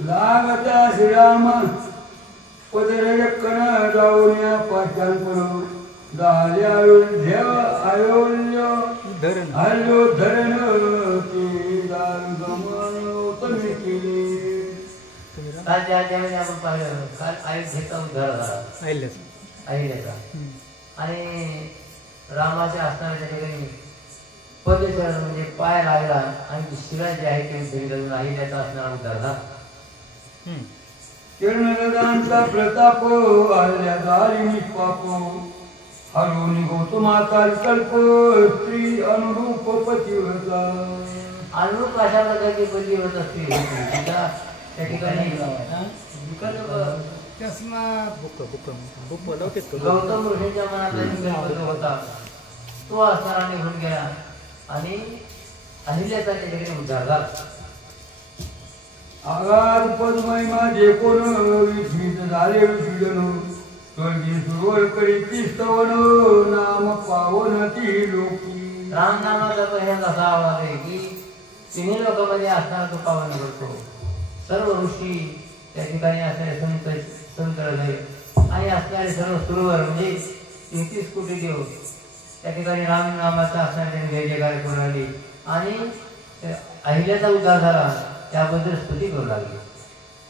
लागता श्रीराम पदरकण जाऊन पाशांपुर झाले अयोध्य अयोध्य हल्लो धरण ते दार गमन उत्तमे केले. काल ज्या त्यावेळी आपण पाहिलं काल अयोध्येचा उद्धार झाला अहिल्याचा आणि रामाच्या असणाऱ्या ठिकाणी पदचरण म्हणजे पाय लागला आणि शिरा जे आहे ते उद्धरी अहिल्याचा असणारा उद्धार झाला. किरणदांचा प्रताप आल्या दारी निष्पाप हरून गौतमाचा कल्प स्त्री अनुरूप पतिव्रता. अनुरूप अशा प्रकारची पतिव्रता स्त्री त्या ठिकाणी गौतम ऋषीच्या मनात होता तो असणारा निघून गेला आणि अहिल्याचा त्या ठिकाणी उद्धार झाला. आगार पद्महिमा जे कोण विस्मित झाले विजन स्वर्गी सुरवळ करी स्तवन नाम पावन ती लोकी. राम नामाचा पहिल्यांदा असा आवाज आहे की तिन्ही लोकांमध्ये असणारा तो पावन करतो. सर्व ऋषी त्या ठिकाणी असणारे संत आणि असणारे सर्व सुरवर म्हणजे 33 कोटी देव त्या ठिकाणी राम नामाचा असणारे जय जयकार करून आले आणि अहिल्याचा उद्धार झाला त्याबद्दल स्तुती करू लागली.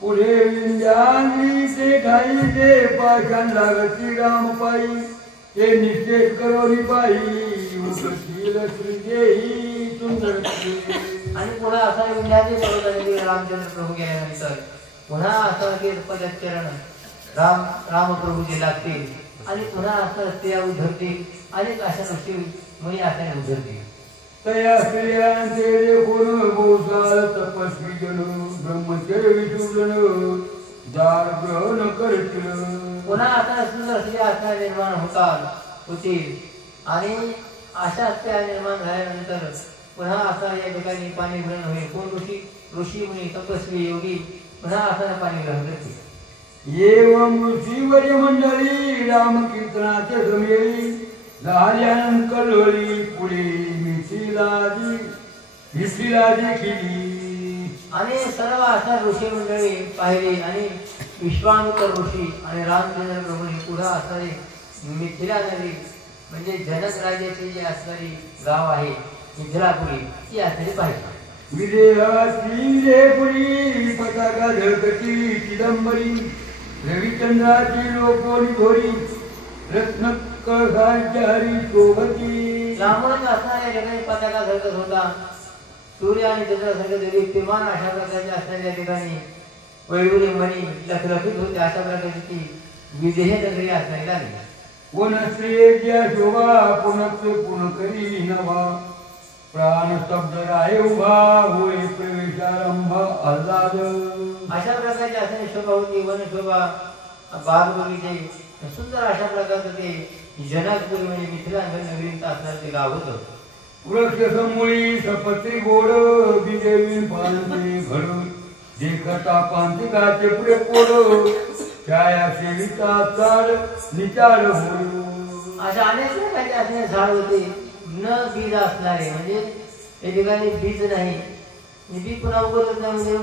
पुढे विंध्यानी ते घाई ते पाषाण लागती राम पायी ते निषेध करोनी पायी उठशील श्रीदेही सुंदर. आणि पुन्हा असा विंध्यानी पर्वताने रामचंद्र प्रभू गेल्यानंतर पुन्हा असा की पदचरण रामप्रभूजी लागतील आणि पुन्हा असं स्त्रिया उद्धरतील अनेक अशा ऋषी मुनी अशा उद्धरतील. तया स्त्रियांचे कोण गोसाळ तपस्वी जन ब्रह्मचर्य विचूजन दार ग्रहण करतील. पुन्हा आता सुंदर स्त्रिया असणार निर्माण होतील आणि अशा स्त्रिया निर्माण झाल्यानंतर पुन्हा असा या ठिकाणी पाणी ग्रहण होईल. कोण ऋषी मुनी तपस्वी योगी पुन्हा असं पाणी ग्रहण करतील. एवं ऋषीवर्य मंडळी राम कीर्तनाचे समेळी झाल्यानंतर कलोली पुढे मिथिलाजी केली. आणि सर्व अशा ऋषी मंडळी पाहिली आणि विश्वामित्र ऋषी आणि रामचंद्र प्रभूंनी पुढे असणारी मिथिला नगरी म्हणजे जनक राजाची जी असणारी गाव आहे मिथिलापुरी ती असणारी पाहिली. विदेहाची पताका झळकती चिदंबरी रविचंद्राची लोकोनी घोरी रत्न कळसांच्या हरी शोभती. लांबूनच असणाऱ्या ठिकाणी पताका झळकत होता. सूर्य आणि चंद्रासारखे दीप्तिमान अशा प्रकारच्या असणाऱ्या ठिकाणी वैडूर्य मणी लखलखीत होते. अशा प्रकारची ती विदेह नगरी असणारी लागली. कोण स्त्रियेच्या शोभा पुनत्व पुन करी नवा प्राण स्तब्ध राहे उभा होय प्रवेशारंभ आल्हाद. अशा प्रकारची असणारी शोभा होती. वनशोभा बाग बगीचे सुंदर अशा प्रकारचं ते जनकपुरी म्हणजे मिथिला नगरीचं असणारं ते गाव होतं. वृक्ष समूळी सपत्री गोड बिदेवी पानते घड देखता पांतिकाचे पुढे कोड छाया सेविता चाड निचाड होय. अशा अनेक प्रकारचे असणारे झाड होते न बीज असणारे म्हणजे त्या ठिकाणी बीज नाही बीज पुन्हा उगवत नाही म्हणजे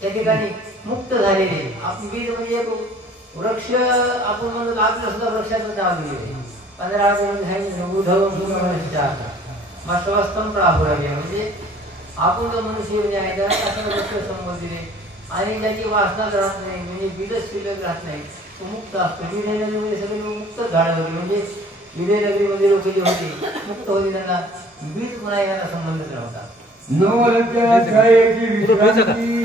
त्या ठिकाणी मुक्त झालेले. आपण बीज म्हणजे वृक्ष आपण म्हणतो आपल्या सुद्धा वृक्षाचं नाव दिले 15 म्हणजे आपण जो मनुष्य आहे त्याला वृक्ष संबोधले आणि ज्याची वासनाच राहत नाही म्हणजे बीजच शिल्लक राहत नाही तो मुक्त असतो. विजयनगरीमध्ये सगळे लोक मुक्त झाड होते म्हणजे विजयनगरीमध्ये लोक जे होते मुक्त होते त्यांना बीज पुन्हा यांना संबंधित नव्हता. नवलच्या छायेची विश्रांती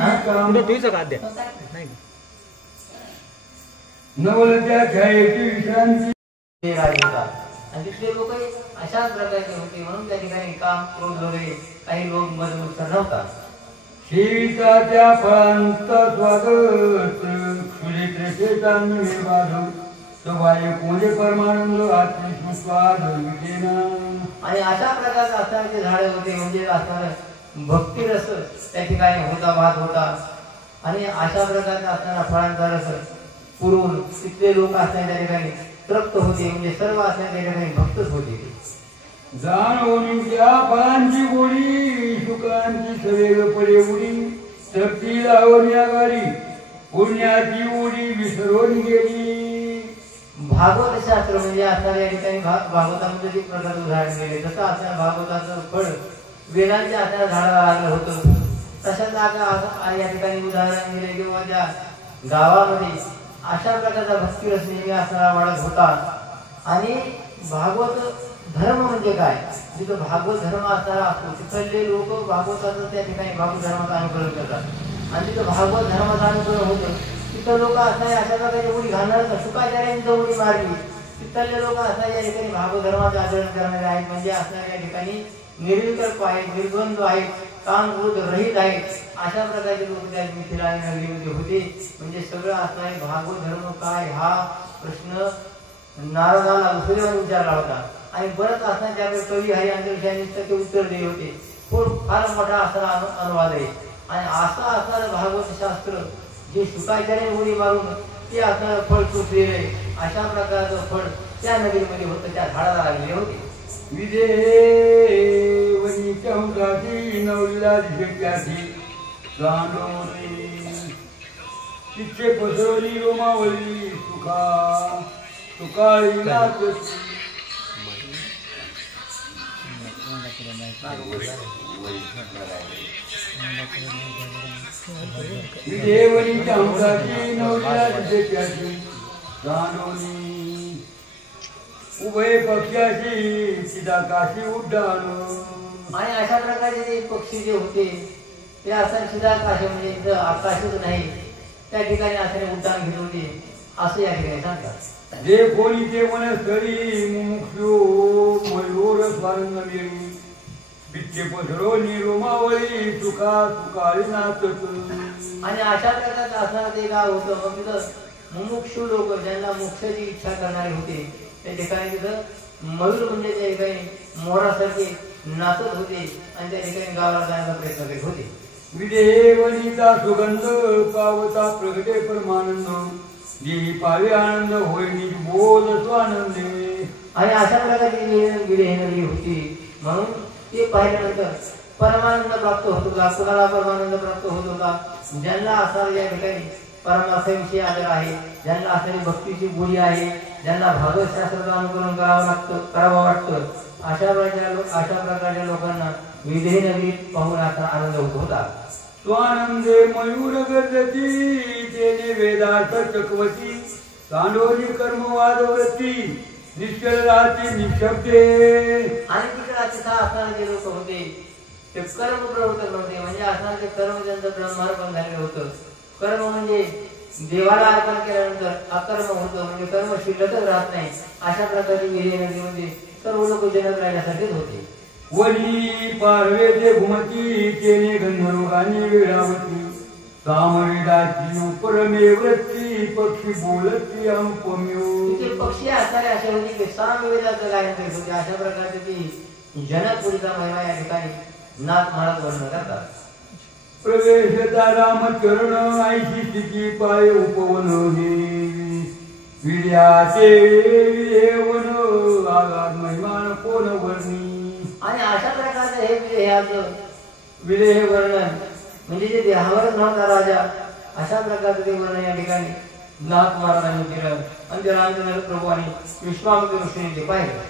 आणि तिथले लोक अशाच प्रकारचे होते म्हणून त्या ठिकाणी काम क्रोध वगैरे काही लोक मजबूत नव्हता. शिविताच्या फळांचा स्वागत सवाय कोणे परमानंद आत्मस्वाद विजेना. आणि अशा प्रकारचे असणारे झाडे होते म्हणजे असणारं भक्ती रस त्या ठिकाणी होता वाहत होता आणि अशा प्रकारचा असणारा फळांचा रस पुरवून तिथले लोक असणाऱ्या त्या ठिकाणी तृप्त होते म्हणजे सर्व असणाऱ्या त्या ठिकाणी भक्तच होते. जाणून त्या फळांची गोडी सुखांची सवेग पडे उडी तृप्ती लावून या गाडी पुण्याची उडी विसरून गेली. भागवत शास्त्र म्हणजे असणारे या ठिकाणी भागवतामध्ये जे प्रकार उदाहरण केले जसं असणार भागवताचं फळ वेदांच्या असणाऱ्या झाडाला लागलं होतं तशाच या ठिकाणी उदाहरण दिले किंवा त्या गावामध्ये अशा प्रकारचा भक्तिरस नेहमी असणारा वाढत होता. आणि भागवत धर्म म्हणजे काय जिथं भागवत धर्म असणारा असतो तिथले लोक भागवताचं त्या ठिकाणी भागवत धर्माचं अनुकरण करतात आणि तिथं भागवत धर्माचं अनुकरण होतं तिथं लोक असणारे अशा प्रकारे उडी घालणार शुकाचार्यांची उडी मारली तिथले लोक असणारे या ठिकाणी भागवत धर्माचं आचरण करणारे आहेत म्हणजे असणारे या ठिकाणी निर्विकल्प आहेत निर्बंध आहेत काम क्रोध रहित आहेत अशा प्रकारचे लोक त्या मिथिला नगरीमध्ये होते. म्हणजे सगळं असणारे भागवत धर्म काय हा प्रश्न नारदाला सूर्यवंशी विचारला होता आणि बरंच असणार त्यावेळी कवी हरी अंतरशाही ते उत्तर दिले होते. फार मोठा असणारा अनुवाद आहे आणि असं असणारं भागवत शास्त्र जे शुकाचार्य उडी मारून ते असणारं फळ सुचलेले अशा प्रकारचं फळ त्या नगरीमध्ये होतं त्या झाडाला लागलेले होते. विदेवनी चौदाची नवला दिशाची जाणवली तिचे पसरवली रोमावली सुखा सुकाळी नाचती. विदेवनी चौदाची नवला दिशाची जाणवली उभय पक्षाची चिदाकाशी उड्डाण. आणि अशा प्रकारचे ते पक्षी जे होते ते असं चिदाकाश म्हणजे आकाशच नाही त्या ठिकाणी असं उड्डाण घेत होते असं या ठिकाणी सांगतात. जे कोणी ते वनस्थळी मुमुक्षू मयूर स्वानंद मिळी पिच्चे पसरोनी रोमावळी सुखा सुकाळी नाचत. आणि अशा प्रकारचं असणार ते गाव होतं. मग तिथं मुमुक्षू लोक ज्यांना मोक्षाची इच्छा करणारे होते त्या ठिकाणी तिथं मयूर म्हणजे त्या ठिकाणी मोरासारखे नाचत होते आणि त्या ठिकाणी गावाला जाण्याचा प्रयत्न करीत होते. विदेवनीचा सुगंध पावता प्रगटे परमानंद देही पावे आनंद होय निज बोध स्वानंदे. आणि अशा प्रकारची विदेहनगरी होती म्हणून ते पाहिल्यानंतर परमानंद प्राप्त होत होता. कुणाला परमानंद प्राप्त होत होता ज्यांना असा या ठिकाणी परमार्थाविषयी आदर आहे ज्यांना असणारी भक्तीची गोडी आहे ज्यांना भागवत शास्त्राचं अनुकरण करावं वाटतं अशा प्रकारच्या लोकांना विदेही नगरीत पाहून असा आनंद होत होता. स्वानंदे मयूर गर्जती तेने वेदार्थ चकवती तांडोली कर्म वादवती निष्कळ राहती निशब्दे. आणि तिकडे तिथं असणारे जे लोक होते ते कर्म प्रवर्तक नव्हते म्हणजे असणारे ते कर्म त्यांचं ब्रह्मार्पण झालेलं होतं. कर्म म्हणजे देवाला अर्पण केल्यानंतर अकर्म होतं म्हणजे कर्म शिल्लकच राहत नाही. अशा प्रकारची विदेही नगरीमध्ये सर्व लोक जन्म राहण्यासाठीच होते. वली पारवे ते घुमती तेने गंधर्वानी वेळावती सामवेदाची उपरमे वृत्ती पक्षी बोलती अंपम्यो. तिथे पक्षी असणारे असे होते की सामवेदाचं गायन करीत होते. अशा प्रकारचे ती जनकपुरीचा महिमा या ठिकाणी नाथ महाराज वर्णन करतात. प्रवेशता रामचरण ऐशी स्थिती पाय उपवन हे विद्याचे विदेवन आगाध महिमान कोण वर्णी. आणि अशा प्रकारचं हे विदेह वर्णन म्हणजे जे देहावरच नव्हता राजा अशा प्रकारचं ते वर्णन या ठिकाणी नाथ महाराजांनी केलं आणि ते रामचंद्र प्रभू आणि विश्वामित्र ऋषींनी ते पाहिलं.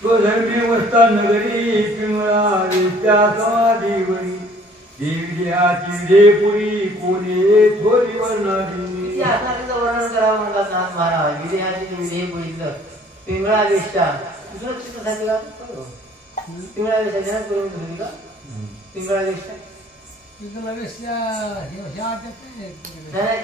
स्वधर्मी वस्ता नगरी पिंगळा त्या समाधीवरी देवीची देपुरी कोणी थोरी वर्णाली. वर्णन करावं म्हणतात नाथ महाराज. विदेहाची विदेपुरीतलं पिंगळा वेश्या सुरक्षितसाठी का पिंगळा वेश्या जनकपुरी होती का पिंगळा वेश्या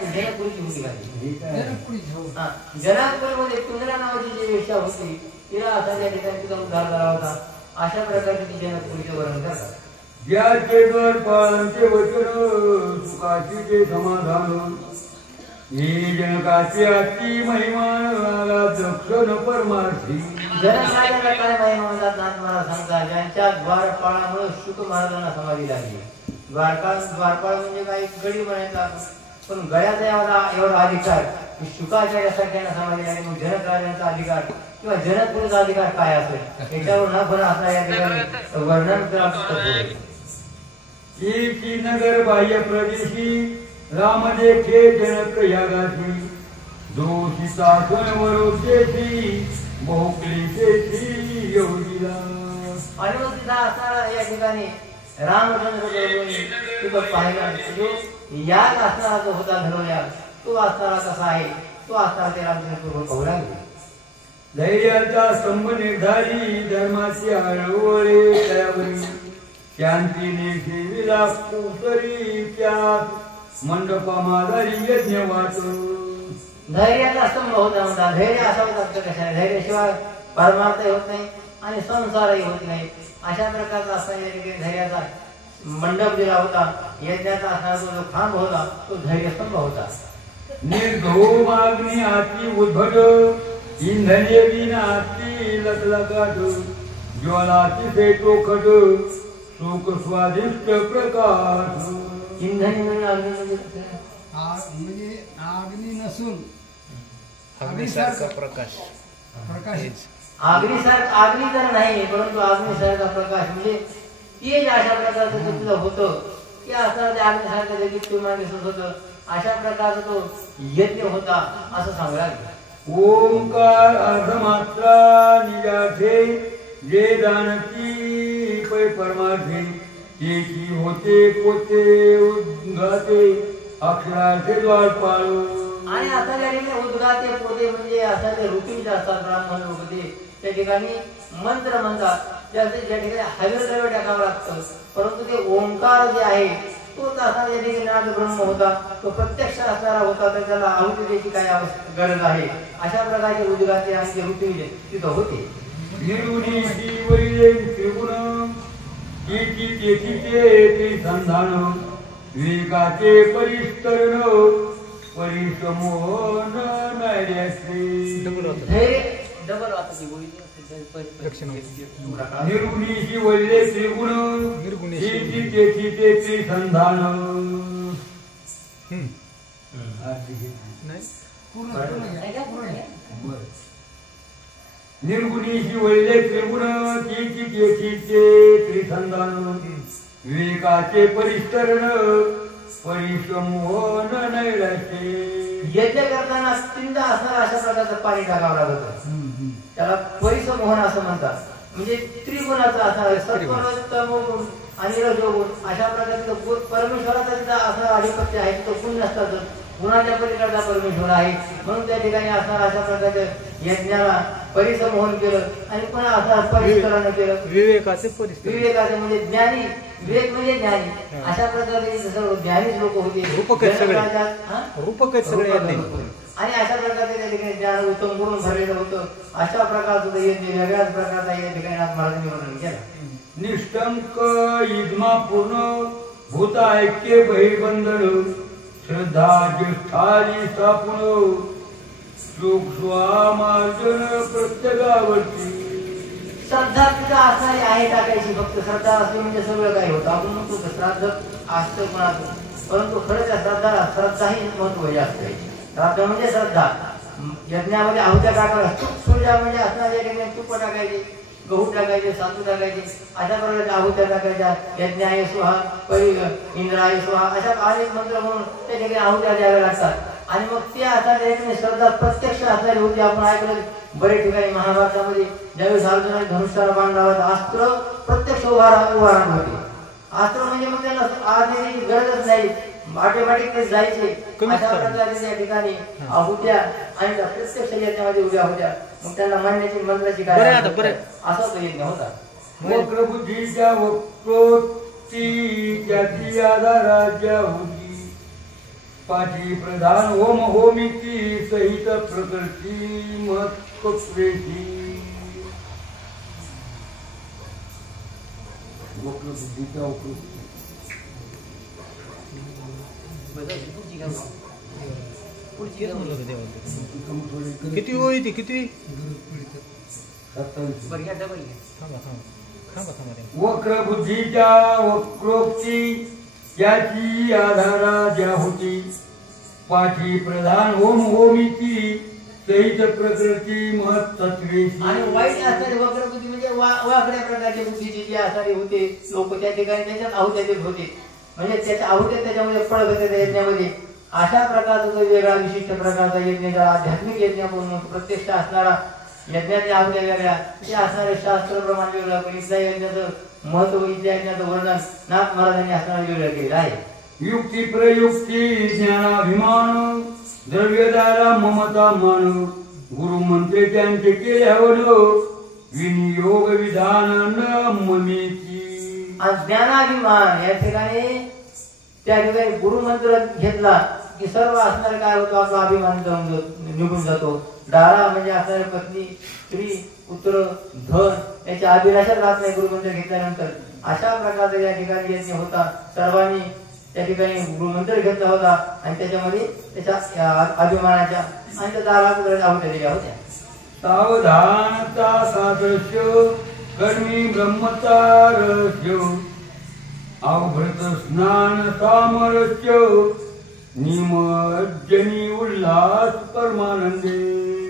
जनकपुरीची होती का जनकपुरीमध्ये पिंगळा नावाची जी वेश्या होती तिला असा त्या ठिकाणी तिचा उद्धार झाला होता. अशा प्रकारचे ती जनकपुरीचे वर्णन करतात. ज्याचे द्वारपाळांचे वचन सुखाची ते समाधान ही जनकाची आजची महिमान आला दक्षिण परमार्थी. जनक राजाला काय महिमा म्हणतात नाथ महाराज सांगतात ज्यांच्या द्वारपाळामुळे शुक महाराजांना समाधी लागली. द्वारपाळ म्हणजे काही गडी म्हणायचा पण गळ्याचा एवढा अधिकार की शुकाचार्य सगळ्यांना सांगितले आणि मग जनक राजांचा अधिकार किंवा जनकपुरीचा अधिकार काय असेल याच्यावर न भर असणार या ठिकाणी वर्णन करतो. नगर बाह्य प्रदेशी राम देखे जनक यागाशी दोषिता वरोचेची बहुक्लेशेची योगीला. आणि मग तिथं असणारा या ठिकाणी रामचंद्र तिथं पाहिला जो याग असणारा जो होता घडवल्या तो असणारा कसा आहे तो असणारा ते रामचंद्र पाहू लागले. धैर्याचा स्तंभ निर्धारी धर्माची आळवळे त्यावरी शांतीने सेविला पुसरी त्यात मंडपा माधारी यज्ञ वाच. धैर्याचा स्तंभ होता म्हणता. धैर्य असावं लागतं कशा धैर्याशिवाय परमार्थ होत नाही आणि संसारही होत नाही. अशा प्रकारचा असणारा धैर्याचा मंडप दिला होता. यज्ञाचा असणारा जो खांब होता तो धैर्यस्तंभ होता. निर्घो मागणी आती उद्भट इंधने विनाती लकलकाट ज्वालाची से चोखट सुख स्वादिष्ट प्रकाश. इंधन म्हणजे अग्नी नसून अग्निसारखा प्रकाश. अग्नी तर नाही परंतु अग्निसारखा प्रकाश म्हणजे तेज अशा प्रकारचं तिथलं होतं की असं त्या अग्निसारखं देखील तुम्हाला दिसत होतं. अशा प्रकारचा तो यज्ञ होता असं सांगू लागलं. ओंकार अर्धमात्रा निजाथे जे जानती पै परमार्थे तेची होते पोते उद्गाते अक्षराचे द्वार पाळो. आणि आता त्या ठिकाणी उद्गाते पोते म्हणजे असं ते ऋतूचे असतात ब्राह्मण लोक त्या ठिकाणी मंत्र म्हणतात. ज्या ठिकाणी हवेत टाकावं लागतं परंतु ते ओंकार जे आहे तोच असा त्या ठिकाणी नाद ब्रह्म होता. तो प्रत्यक्ष असणारा होता तर त्याला आहुती द्यायची काय गरज आहे. अशा प्रकारचे उद्गाते आणि ते ऋतू तिथं होते. निर्गुणी शिवैले त्रिगुण तेथीचे संधान विवेकाचे परिष्करण परिसमोहन नैराश्य. निर्गुणी शिवैले त्रिगुण तेथीचे संधान. निर्गुणीशी वैले त्रिगुण तेथीचे त्रिसंधान विवेकाचे परिष्करण परिसमोहन नैराश्य. यज्ञ करताना तीनदा असणारा अशा प्रकारचं पाणी टाकावं लागत होतं. त्याला परिसमोहन असं म्हणतात. म्हणजे त्रिगुणाचा असणार सत्वगुण तमोगुण आणि रजोगुण अशा प्रकारचं परमेश्वराचा तिथं असं अधिपत्य आहे तिथं गुण नसतात. गुणाच्या पलीकडचा परमेश्वर आहे म्हणून त्या ठिकाणी असणार अशा प्रकारच्या यज्ञाला परिसमोहन केलं आणि पुन्हा असं परिष्करण केलं. विवेकाचे म्हणजे ज्ञानी विवेक म्हणजे ज्ञानी अशा प्रकारे सर्व ज्ञानीच लोक होते. आणि अशा प्रकारचे त्या ठिकाणी ज्ञान उत्तम करून भरलेलं होतं. अशा प्रकारचं यज्ञ वेगळ्याच प्रकारचा या ठिकाणी आज महाराजांनी वर्णन केलं. निष्ठंक युग्मा पूर्ण भूत ऐक्य बहिर्बंधन श्रद्धा ज्येष्ठाली स्थापून सुख स्वामार्जन प्रत्येकावरती. श्रद्धा तिथं असणारी आहे टाकायची. फक्त श्रद्धा असली म्हणजे सगळं काही होतं. आपण म्हणतो श्राद्ध असतं कोणाचं परंतु खरं त्या श्रद्धाला श्रद्धा ही महत्व असते. श्राद्ध म्हणजे श्रद्धा. यज्ञामध्ये आहुत्या टाकाव्या. सूर्या म्हणजे असणाऱ्या ठिकाणी तूप टाकायचे गहू टाकायचे सातू टाकायचे अशा प्रकारच्या आहुत्या टाकायच्या. यज्ञाय स्वाहा परि इंद्राय स्वाहा अशा अनेक मंत्र म्हणून त्या ठिकाणी आहुत्या द्याव्या लागतात. आणि मग ते असणाऱ्या ठिकाणी श्रद्धा प्रत्यक्ष असणारी होती. आपण ऐकलं बरेच ठिकाणी महाभारतामध्ये ज्यावेळेस अर्जुनाने धनुष्याला बाण लावत अस्त्र प्रत्यक्ष उभारण होते. अस्त्र म्हणजे मग त्यांना आज देण्याची गरजच नाही. ऑटोमॅटिक ते जायचे. अशा प्रकारचे या ठिकाणी आहुत्या आणि प्रत्यक्ष यज्ञामध्ये उभ्या होत्या. मग त्यांना मानण्याची मंत्राची काय असा तो यज्ञ होता. वक्रबुद्धीच्या वक्रोक्ती ज्याची आधाराज्या होती पाठी प्रधान होम होमिती सहित प्रकृती महत्वप्रेती. वक्रबुद्धीच्या वक्रोक्ती किती ओळी ती किती वक्रबुद्धीच्या वक्रोक्ती ज्याची आधारा ज्या होती पाठी प्रधान ओम होमीची सहित प्रकृती महत्त्वेची. आणि वाईट असणारी वक्रबुद्धी म्हणजे वाकड्या प्रकारच्या बुद्धीचे जे असणारे होते लोक त्या ठिकाणी त्याच्यात आहुत्या देत होते, म्हणजे त्याच्या आहुत्या त्याच्यामध्ये पडत होते त्या यज्ञामध्ये. अशा प्रकारचा जो वेगळा विशिष्ट प्रकारचा यज्ञ ज्याला आध्यात्मिक यज्ञ म्हणून प्रत्यक्ष असणारा यज्ञाच्या आहुत्या वेगळ्या ते असणारे शास्त्र प्रमाण वेगळं, पण इथल्या यज्ञाचं महत्व इथल्या यज्ञाचं वर्णन नाथ महाराजांनी असणारं वेगळं केलेलं आहे. युक्ती प्रयुक्ती ज्ञानाभिमान द्रव्यदारा ममता मान गुरु मंत्रे त्यांचे केले हवन विनियोग विधान न ममेची. ज्ञानाभिमान या ठिकाणी त्या ठिकाणी गुरुमंत्र घेतला की सर्व असणारे काय होतो आपला अभिमान निघून जातो. दारा म्हणजे असणारे पत्नी स्त्री पुत्र धन याची अभिलाषा राहत नाही गुरुमंत्र घेतल्यानंतर. अशा प्रकारचा या ठिकाणी यज्ञ होता. सर्वांनी त्या ठिकाणी गुरुमंत्र घेतला होता आणि त्याच्यामध्ये त्याच्या अभिमानाच्या आणि त्या दाराला आहुत्या दिल्या होत्या. सावधानता सादृश्य कर्मी ब्रह्मचारस्य अवभृत स्नान सामरस्य निमज्जनी उल्हास परमानंदे.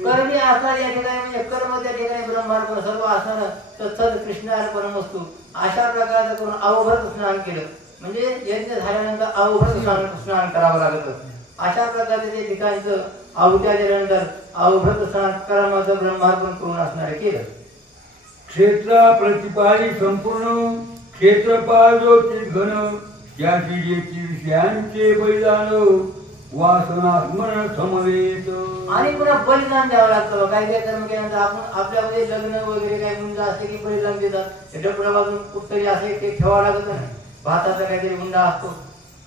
कर्मी असणार या ठिकाणी म्हणजे कर्म त्या ठिकाणी ब्रह्मार्पण सर्व असणार तत्सद कृष्णार्पण वस्तू अशा प्रकारचं करून अवभृत स्नान केलं म्हणजे यज्ञ झाल्यानंतर अवभृत स्नान करावं लागतं. अशा प्रकारचे ते ठिकाणचं आहुत्या दिल्यानंतर अवभृत स्नान कर्माचं ब्रह्मार्पण करून असणारे केलं. क्षेत्रा प्रतिपाली संपूर्ण क्षेत्रपाल घन ज्याची ज्याची विषयांचे बलिदान वासना स्मरण समवेत. आणि पुन्हा बलिदान द्यावं लागतं. काही काही कर्म केल्यानंतर आपण आपल्यामध्ये लग्न वगैरे काही मुंजा असते की बलिदान देतात. डबडा बाजून कुठतरी असे ते ठेवावं लागत नाही. भाताचा काहीतरी गुंडा असतो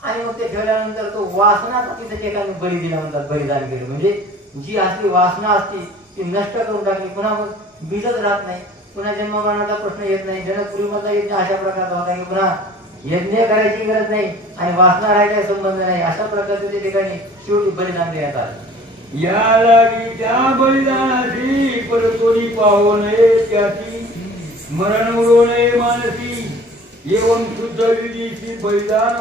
आणि मग ते ठेवल्यानंतर तो वासना त्याच्या ठिकाणी बळी दिला म्हणतात. बलिदान केलं म्हणजे जी असली वासना असती ती नष्ट करून टाकली. पुन्हा मग बीजच राहत नाही. पुन्हा जन्ममरणाचा प्रश्न येत नाही. जनकपुरीमधला यज्ञ अशा प्रकारचा होता की पुन्हा यज्ञ करायची गरज नाही आणि वासना राहायचा संबंध नाही. अशा प्रकारचे त्या ठिकाणी शेवटी बलिदान देण्यात आलं. या लागी त्या बलिदानाची परतोनी पाहू नये त्याची स्मरण उडवू नये मानसी एवं शुद्ध विधीची बलिदान.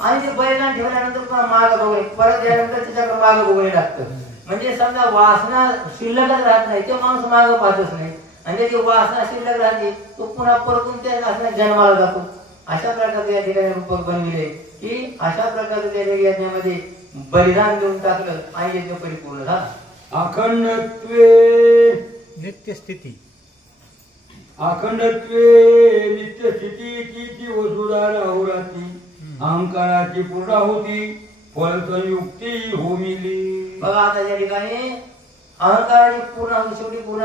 आणि ते बलिदान ठेवल्यानंतर पुन्हा माग बघणे परत यानंतर त्याच्याकडे माग बघणे लागतं. म्हणजे समजा वासना शिल्लकच राहत नाही ते माणूस माग पाहतच नाही आणि त्याची वासना शिल्लक राहते तो पुन्हा परतून त्या असण्या जन्माला जातो. अशा प्रकारचे या ठिकाणी रूपक बनविले की अशा प्रकारचे त्या यज्ञामध्ये बलिदान देऊन टाकलं आणि यज्ञ परिपूर्ण झाला. अखंडत्वे नित्यस्थिती अखंडत्वे नित्यस्थिती वसुधारा होराती अहंकाराची पूर्णाहुती फलसंयुक्ती होमिली. बघा आता या ठिकाणी अहंकाराची पूर्णाहुती शेवटी पूर्ण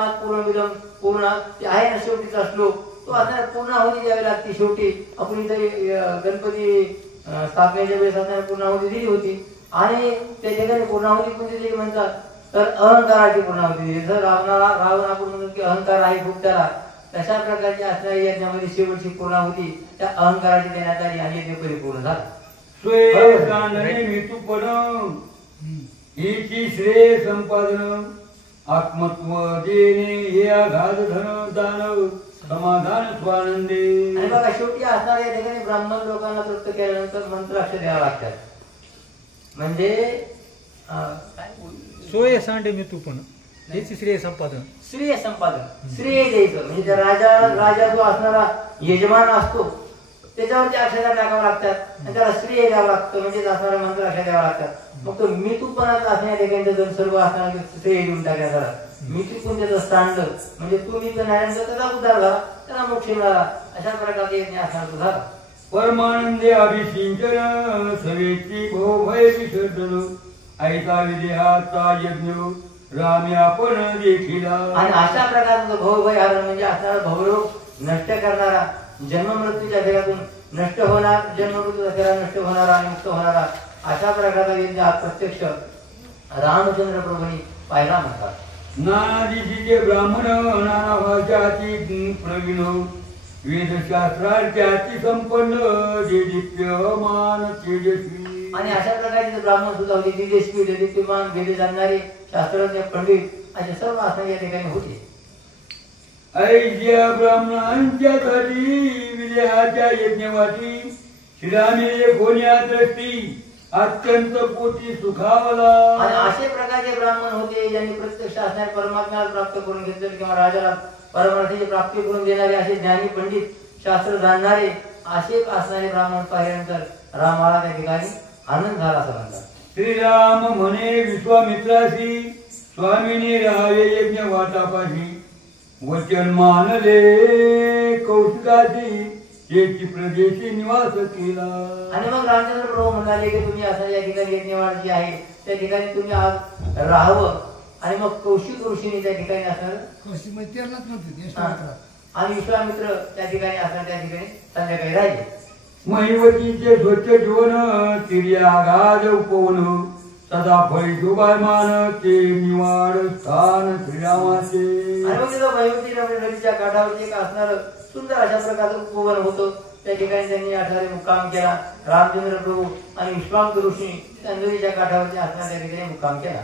पूर्ण ते आहे ना शेवटीचा श्लोक तो आता पूर्णाहुती द्यावी लागते. शेवटी आपण इथे गणपती स्थापनेच्या वेळेस असताना पूर्णाहुती दिली होती आणि त्या ठिकाणी पूर्णाहुती कोणती दिली म्हणतात तर अहंकाराची पूर्णाहुती दिली. जर रावण आपण म्हणतो की अहंकार आहे खूप त्याला तशा प्रकारच्या असणाऱ्या यज्ञामध्ये शेवटची पूर्णाहुती त्या अहंकाराची देण्यात आली आणि यज्ञ परिपूर्ण झाला. श्रेय संपादन आत्मत्व देणे हे आघात धन दान समाधान स्वानंदे. आणि बघा शेवटी असणाऱ्या या ठिकाणी ब्राह्मण लोकांना तृप्त केल्यानंतर मंत्राक्ष द्यावं लागतात. म्हणजे सोय सांडे मी तू पण याची श्रेय संपादन श्रेय संपादन श्रेय द्यायचं म्हणजे त्या राजा जो असणारा यजमान असतो त्याच्यावरती अक्षरा टाकावं लागतात आणि त्याला श्रेय द्यावं लागतं म्हणजे असणारा मंत्र अक्षर द्यावं लागतात. मग तो मितूपणात असण्या ठिकाणी जर सर्व असणारा श्रेय देऊन टाकायचा मितूपण त्याचं सांडलं म्हणजे तू मित्र नाही त्याचा उद्धार झाला त्याला मोक्ष मिळाला. अशा प्रकारचे यज्ञ असणार तो झाला. परमानंदे अभिषिंचन सवेची भोभय विसर्जन ऐका विदेहाचा यज्ञ राम्यापण देखिला. आणि अशा प्रकारचा भवभय हरण म्हणजे असणारा भवरोग नष्ट करणारा जन्म मृत्यूच्या फेऱ्यातून नष्ट होणार जन्म मृत्यूच्या फेऱ्या नष्ट होणारा आणि मुक्त होणारा अशा प्रकारचा यज्ञ प्रत्यक्ष रामचंद्र प्रभूंनी पाहिला म्हणतात. नाना दिशीचे ब्राह्मण नाना भाषाची प्रवीण वेदशास्त्रार्थाची संपन्न देदीप्यमान तेजस्वी. आणि अशा प्रकारचे ब्राह्मण सुद्धा होते तेजस्वी देदीप्यमान वेद जाणणारे शास्त्रज्ञ पंडित असे सर्व असणारे या ठिकाणी होते. ऐज्या ब्राह्मणांच्या तरी विदेहाच्या यज्ञवाटी श्रीरामे कोण्या दृष्टी अत्यंत पोटी सुखावला. आणि असे प्रकारचे ब्राह्मण होते ज्यांनी प्रत्यक्ष असणारे परमात्म्याला प्राप्त करून घेतले किंवा राजाला परमार्थाची प्राप्ती करून देणारे असे ज्ञानी पंडित शास्त्र जाणणारे असे असणारे ब्राह्मण पाहिल्यानंतर रामाला त्या ठिकाणी आनंद झाला असं म्हणतात. श्रीराम म्हणे विश्वामित्राशी स्वामीने राहावे यज्ञ वाटापाशी वचन मानले कौशिकाशी त्याची प्रदेशी निवास केला. आणि मग रामचंद्र प्रभू म्हणाले की तुम्ही असं या ठिकाणी यज्ञवाड जी आहे त्या ठिकाणी तुम्ही आज राहावं. आणि मग कौशिक ऋषीने त्या ठिकाणी असणार आणि विश्वामित्र त्या ठिकाणी असणार त्या ठिकाणी संध्याकाळी राहिले. महिवतीचे स्वच्छ जीवन तिर्यागाज उपवन सदा फळी शोभामान ते निवाड स्थान श्रीरामाचे. आणि मग तिथं महिवती नदीच्या काठावरती एक असणार सुंदर अशा प्रकारचं उपवन होतं. त्या ठिकाणी त्यांनी आठवडे मुक्काम केला. रामचंद्र प्रभू आणि विश्वामित्र ऋषी त्या नदीच्या काठावरती असणार त्या ठिकाणी मुक्काम केला.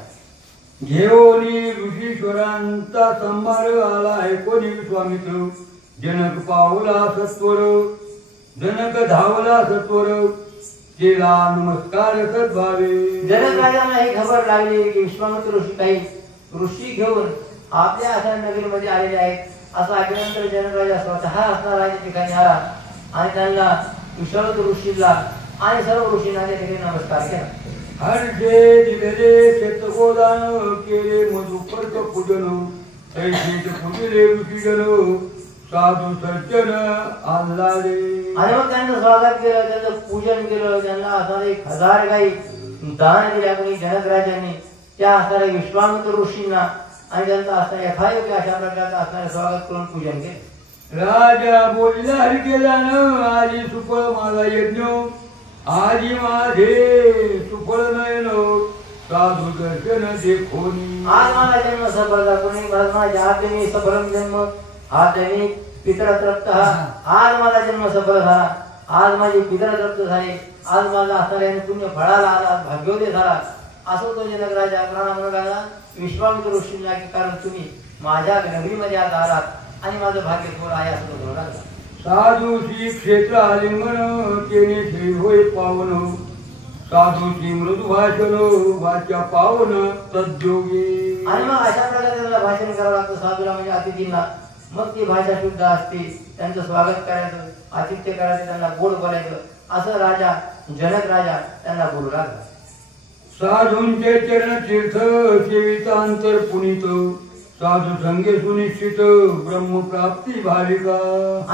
घेऊनी ऋषीश्वरांचा संभार आला आहे कोणी विश्वामित्र जनक पावला सत्वर जनक धावला सत्वर केला नमस्कार सद्भावे. जनक राजांना ही खबर लागली की विश्वामित्र ऋषी काही ऋषी घेऊन आपल्या अशा नगरीमध्ये आलेले आहेत. असं ऐकल्यानंतर जनक राजा स्वतः असणारा त्या ठिकाणी आला आणि त्यांना विश्वामित्र ऋषीला आणि सर्व ऋषींना त्या ठिकाणी नमस्कार केला. हर्षे दिले शेतगोदान केले मधुपर्क पूजन तैसेच पूजले ऋषीजन साधू सज्जन आल्हादे. आणि मग त्यांचं स्वागत केलं, त्यांचं पूजन केलं, त्यांना असणारे 1000 गाई दान दिल्या कोणी जनक राजांनी त्या असणाऱ्या विश्वामित्र ऋषींना आणि त्यांचं असणारे यथायोग्य अशा प्रकारचं असणारे स्वागत करून पूजन केलं. राजा बोलला हरी केला न आजी सुफळ माझा यज्ञ आजी माझे सुफळ नयन साधू दर्शन देखोनी. आज माझा जन्म सफल झाला कोणी माझ्या आदमी सफलम जन्म आदमी पितृतृप्त. आज माझा जन्म सफल झाला, आज माझे पितृतृप्त झाले, आज माझा असणाऱ्या पुण्य फळाला आला, भाग्योदय झाला असं तो जनक राजा प्राणा म्हणू लागला विश्वामित्र ऋषींना की कारण तुम्ही माझ्या नगरीमध्ये आज आलात आणि माझं भाग्य थोडं आहे असं तो म्हणू लागला. साधूची क्षेत्र आलिंगन केने श्री होय पावन साधूची मृदू भाषण वाच्या पावन तद्योगी. आणि मग अशा प्रकारे त्यांना भाषण करावं लागतं साधूला म्हणजे अतिथींना. मग ती भाषा शुद्ध असते, त्यांचं स्वागत करायचं, आतिथ्य करायचं, त्यांना गोड बोलायचं असं राजा जनक राजा त्यांना बोलू लागला. साधूंचे चरण तीर्थ सेवितांतर पुनीत साधू संगे सुनिश्चित ब्रह्मप्राप्ती भाविका.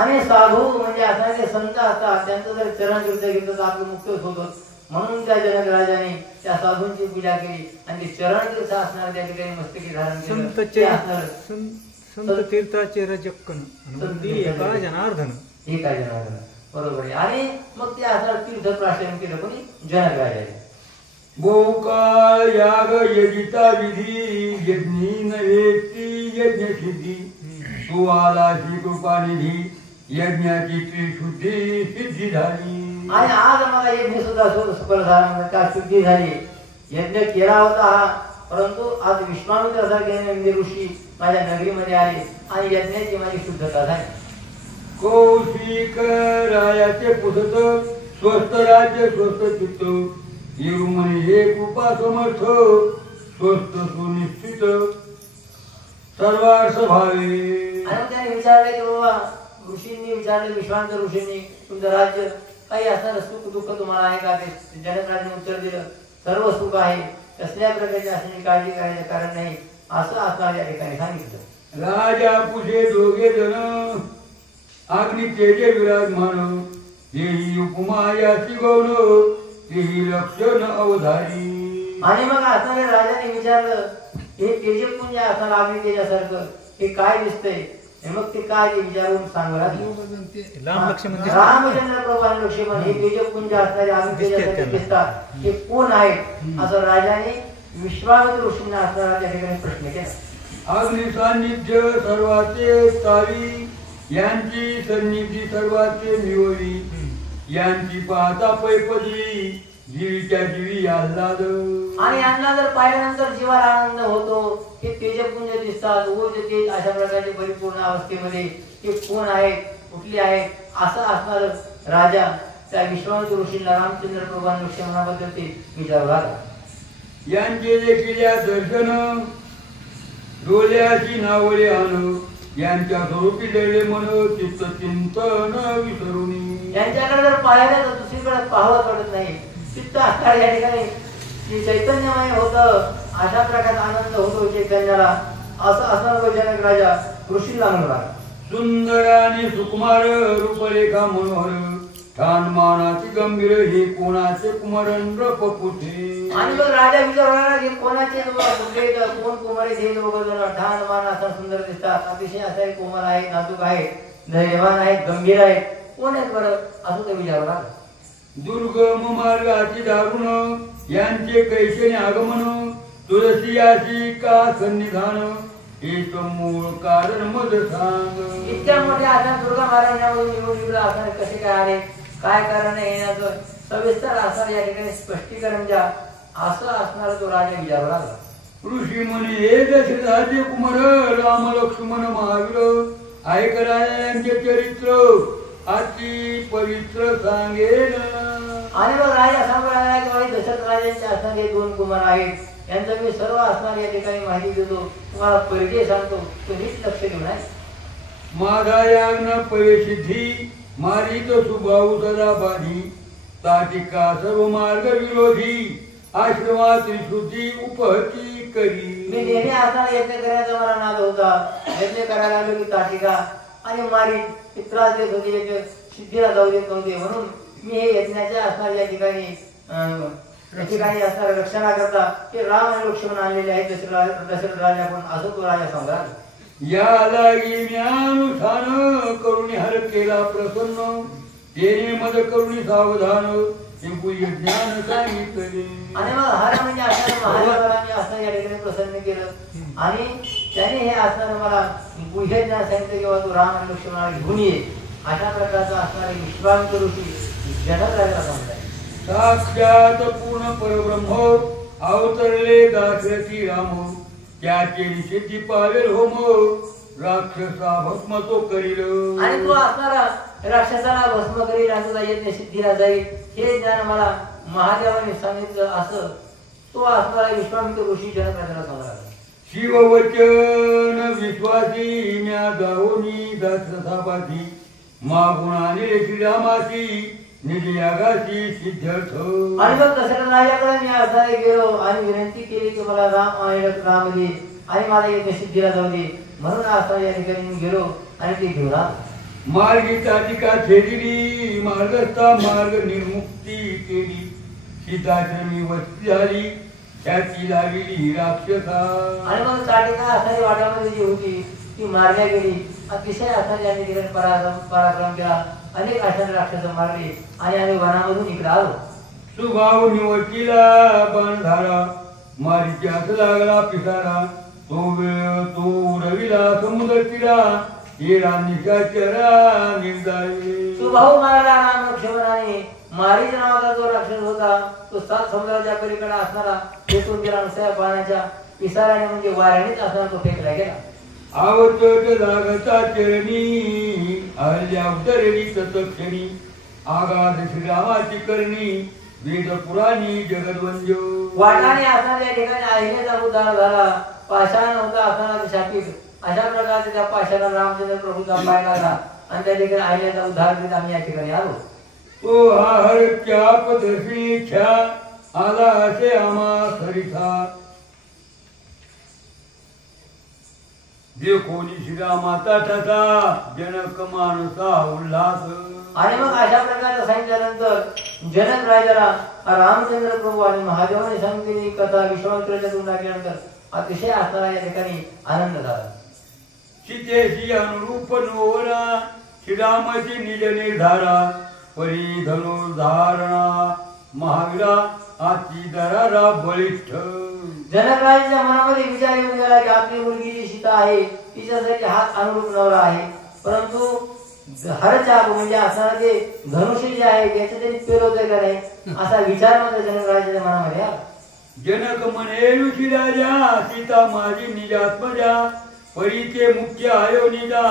आणि साधू म्हणजे असणारे संत असतात त्यांचं जर चरण तीर्थ घेतलं तर आपलं मुक्तच होतं. म्हणून त्या जनक राजाने त्या साधूंची पूजा केली आणि ते चरण तीर्थ असणार त्या ठिकाणी मस्तकी धारण केलं. संत तीर्थाचे रजक्कन एका जनार्दन एका जनार्दन बरोबर आहे. आणि मग ते असणार तीर्थ प्राशन केलं कोणी जनक राजाने. बहुकाळ याग यजिता विधी यज्ञी नव्हेती यज्ञ सिद्धी तू आलाशी कृपानिधी यज्ञाची त्रिशुद्धी सिद्धी झाली. आणि आज मला यज्ञ सुद्धा सफल झाला म्हणजे का शुद्धी झाली. यज्ञ केला होता हा परंतु आज विश्वामित्र सारखे ऋषी माझ्या नगरीमध्ये आले आणि यज्ञाची माझी शुद्धता झाली. कौशिक रायाचे पुसत स्वस्थ राज्य स्वस्थ चित्त येरुमणी हे कृपा समर्थ स्वस्थ सुनिश्चित सर्वार्थ भावे. आणि त्याने विचारले की बाबा ऋषींनी विचारले विश्वामित्र ऋषींनी तुमचं राज्य काही असणार सुख दुःख तुम्हाला आहे का. ते जनक राजाने उत्तर दिलं सर्व सुख आहे, कसल्या प्रकारची असण्याची काळजी करायचं कारण नाही असं असणार या ठिकाणी सांगितलं. राजा पुढे दोघे जण अग्नि तेजे विराजमान हेही उपमा याची गौण तेही लक्षण अवधारी. आणि मग असणाऱ्या राजाने विचारलं हे तेजपुंज असणार अग्नि तेजासारखं हे काय दिसतंय. मग ते काय विचारून सांगू रामचंद्र प्रभू आणि लक्ष्मण हे तेजपुंज असणारे अग्नि तेजासारखे दिसतात हे कोण आहेत असं राजाने विश्वामित्र ऋषींना असणारा त्या ठिकाणी प्रश्न केला. अग्नि सान्निध्य सर्वाचे तावी यांची सन्निधी सर्वाचे निवळी यांची पाहता पैपदवी जीवीच्या जीवी आल्हाद. आणि यांना जर पाहिल्यानंतर जीवाला आनंद होतो. हे तेजपुंज दिसतात रोज ते अशा प्रकारचे परिपूर्ण अवस्थेमध्ये ते कोण आहेत कुठले आहेत असं असणार राजा त्या विश्वामित्र ऋषींना रामचंद्र प्रभूंना लक्ष्मणाबद्दल ते विचारू लागला. यांचे देखील या दर्शन डोल्याची नावळे आण यांच्या स्वरूपी दळे मन चित्त चिंतन विसरुनी. यांच्याकडे जर पाहिलं तर दुसरीकडे पाहावं पडत नाही. चित्त असणार या ठिकाणी चैतन्यमय होतं. अशा प्रकारे आनंद होतो चैतन्याला. असं असणार जनक राजा ऋषीला म्हणू लागला. सुंदर आणि सुकुमार रूपरेखा मनोहर ठाण मानाची गंभीर हे कोणाचे कुमारंद्र पपुटे. आणि मग राजा विचारला की कोणाचे कुठले कोण कुमारे हे लोक ठाण मान असं सुंदर दिसतात. अतिशय असे कोमल आहेत, नाजूक आहेत, धैर्यवान आहेत, गंभीर आहेत. कोण आहेत बरं असं ते विचारला. दुर्गम मार्गाची दारुण यांचे कैसेने आगमन तुळसियाची का सन्निधान एक मूळ कारण मद सांग. इतक्या मोठ्या अशा दुर्गा महाराजांमधून निवडणुकीला असणार कसे काय आले, काय कारण येण्याचं सविस्तर असणार या ठिकाणी स्पष्टीकरण द्या असं असणार तो राजा विचारू लागला. ऋषी म्हणे हे दशरथाचे कुमार राम लक्ष्मण महावीर ऐकरा यांचे चरित्र अति पवित्र सांगेन. आणि मग राजा सांगू लागला की दशरथ राजांचे असणारे 2 कुमार आहेत. यांचं मी सर्व असणार या ठिकाणी माहिती देतो. तुम्हाला परिचय सांगतो. तुम्हीच लक्ष देऊ नये. माझा याज्ञ पवेसिद्धी मारित सुभाऊ सदा बाधी ताटिका सर्व मार्ग विरोधी आश्रमा त्रिशुद्धी उपहती करी. मी नेहमी असणार यज्ञ करायचा मला नाद होता. यज्ञ करायला आलो की ताटिका आणि मारी त्रास देत होते. यज्ञ सिद्धीला जाऊ देत नव्हते. म्हणून मी हे यज्ञाच्या असणार या ठिकाणी असणार रक्षणा करता ते राम आणि लक्ष्मण आणलेले आहेत दशरथ राजा. पण असं तो राजा सांगा. या लागी ज्ञानुष्ठान करुणी हर केला प्रसन्न तेने मद करुणी सावधान ज्ञान सांगितले. आणि मग हर म्हणजे असणार महादेवाने असं या ठिकाणी प्रसन्न केलं आणि त्याने हे असणार मला गुह्य ज्ञान सांगितलं किंवा तो राम आणि लक्ष्मणाला घेऊन ये. अशा प्रकारचा असणारे विश्वामित्र ऋषी जनक राजाला सांगताय. साक्षात पूर्ण परब्रह्म अवतरले दाशरथी राम त्याचे सिद्धी पावेल होम राक्षसा भस्म तो करील. आणि तो असणारा राक्षसाला भस्म करील आणि यज्ञ सिद्धीला जाईल हे ज्ञान मला महादेवाने सांगितलं. असं तो असणारा विश्वामित्र ऋषी जनक राजाला सांगला. शिववचन विश्वासी म्या जाऊनी दाशरथापाशी मागून आणले श्रीरामाची निधी यागाची सिद्ध्यर्थ. आणि मग दशरथ राजाकडे मी असणारे गेलो आणि विनंती केली की मला राम दे आणि मला यज्ञ सिद्धीला जाऊ दे. म्हणून असं या ठिकाणी मी गेलो आणि ते घेऊन आलो. मार्गी ताटिका छेदिली मार्गस्था मार्ग निर्मुक्ती केली सीताश्रमी वस्ती झाली त्याची लागली राक्षसा. आणि मग ताटिका असणारी वाटामध्ये जी होती ती मारल्या गेली. अतिशय असणारी या ठिकाणी पराक्रम केला. अनेक अशा राक्षस मारले आणि आम्ही वनामधून इकडे आलो. सुभाव निवडीला बाणधारा मारीची हात लागला पिसारा तो वेळ तो उडविला समुद्र किरा हिरा निशाचरा निर्दाळी. सुभाऊ मारला राम लक्ष्मणाने. मारीच नावाचा जो राक्षस होता तो 7 समुद्राच्या पलीकडे असणारा फेकून गेला. नुसत्या पाण्याच्या पिसाराने म्हणजे वाऱ्यानेच असणारा तो फेकला गेला. आवतट लागता चरणी अहल्या उतरली तत्क्षणी आगाध श्रीरामाची करणी वेद पुराणी जगद्वंद्य. वाटाने असणाऱ्या ठिकाणी अहिल्याचा उद्धार झाला. पाषाण होता असणारा शापित. अशा प्रकारचे त्या पाषाणा रामचंद्र प्रभूचा पाय लागला आणि त्या ठिकाणी अहिल्याचा उद्धार देत आम्ही या ठिकाणी आलो. तो हा हर चाप दर्शनी छा आला असे आम्हा सरिता देखोनी श्रीरामाचा ठसा जनक मानसा उल्हास. आणि मग अशा प्रकारचं सांगितल्यानंतर जनक राजाला रामचंद्र प्रभू आणि महादेवाने सांगितलेली कथा विश्वामित्राच्या तोंडात टाकल्यानंतर अतिशय असणारा या ठिकाणी आनंद झाला. सीतेशी अनुरूप नोवरा श्रीरामाची निज निर्धारा परी धनुर्धारणा महावीरा आती दरारा बळिष्ठ. जनक राजाच्या मनामध्ये विचार येऊन गेला की आपली मुलगी जी सीता आहे तिच्यासाठी हाच अनुरूप नवरा आहे. परंतु हरच्या म्हणजे असणारा ते धनुष्य जे आहे त्याचं त्यांनी पेरवतंय का नाही असा विचार मात्र जनक राजाच्या मनामध्ये आला. जनक म्हणे ऋषी राजा सीता माझी निजात्मजा परीचे मुख्य आयो निजा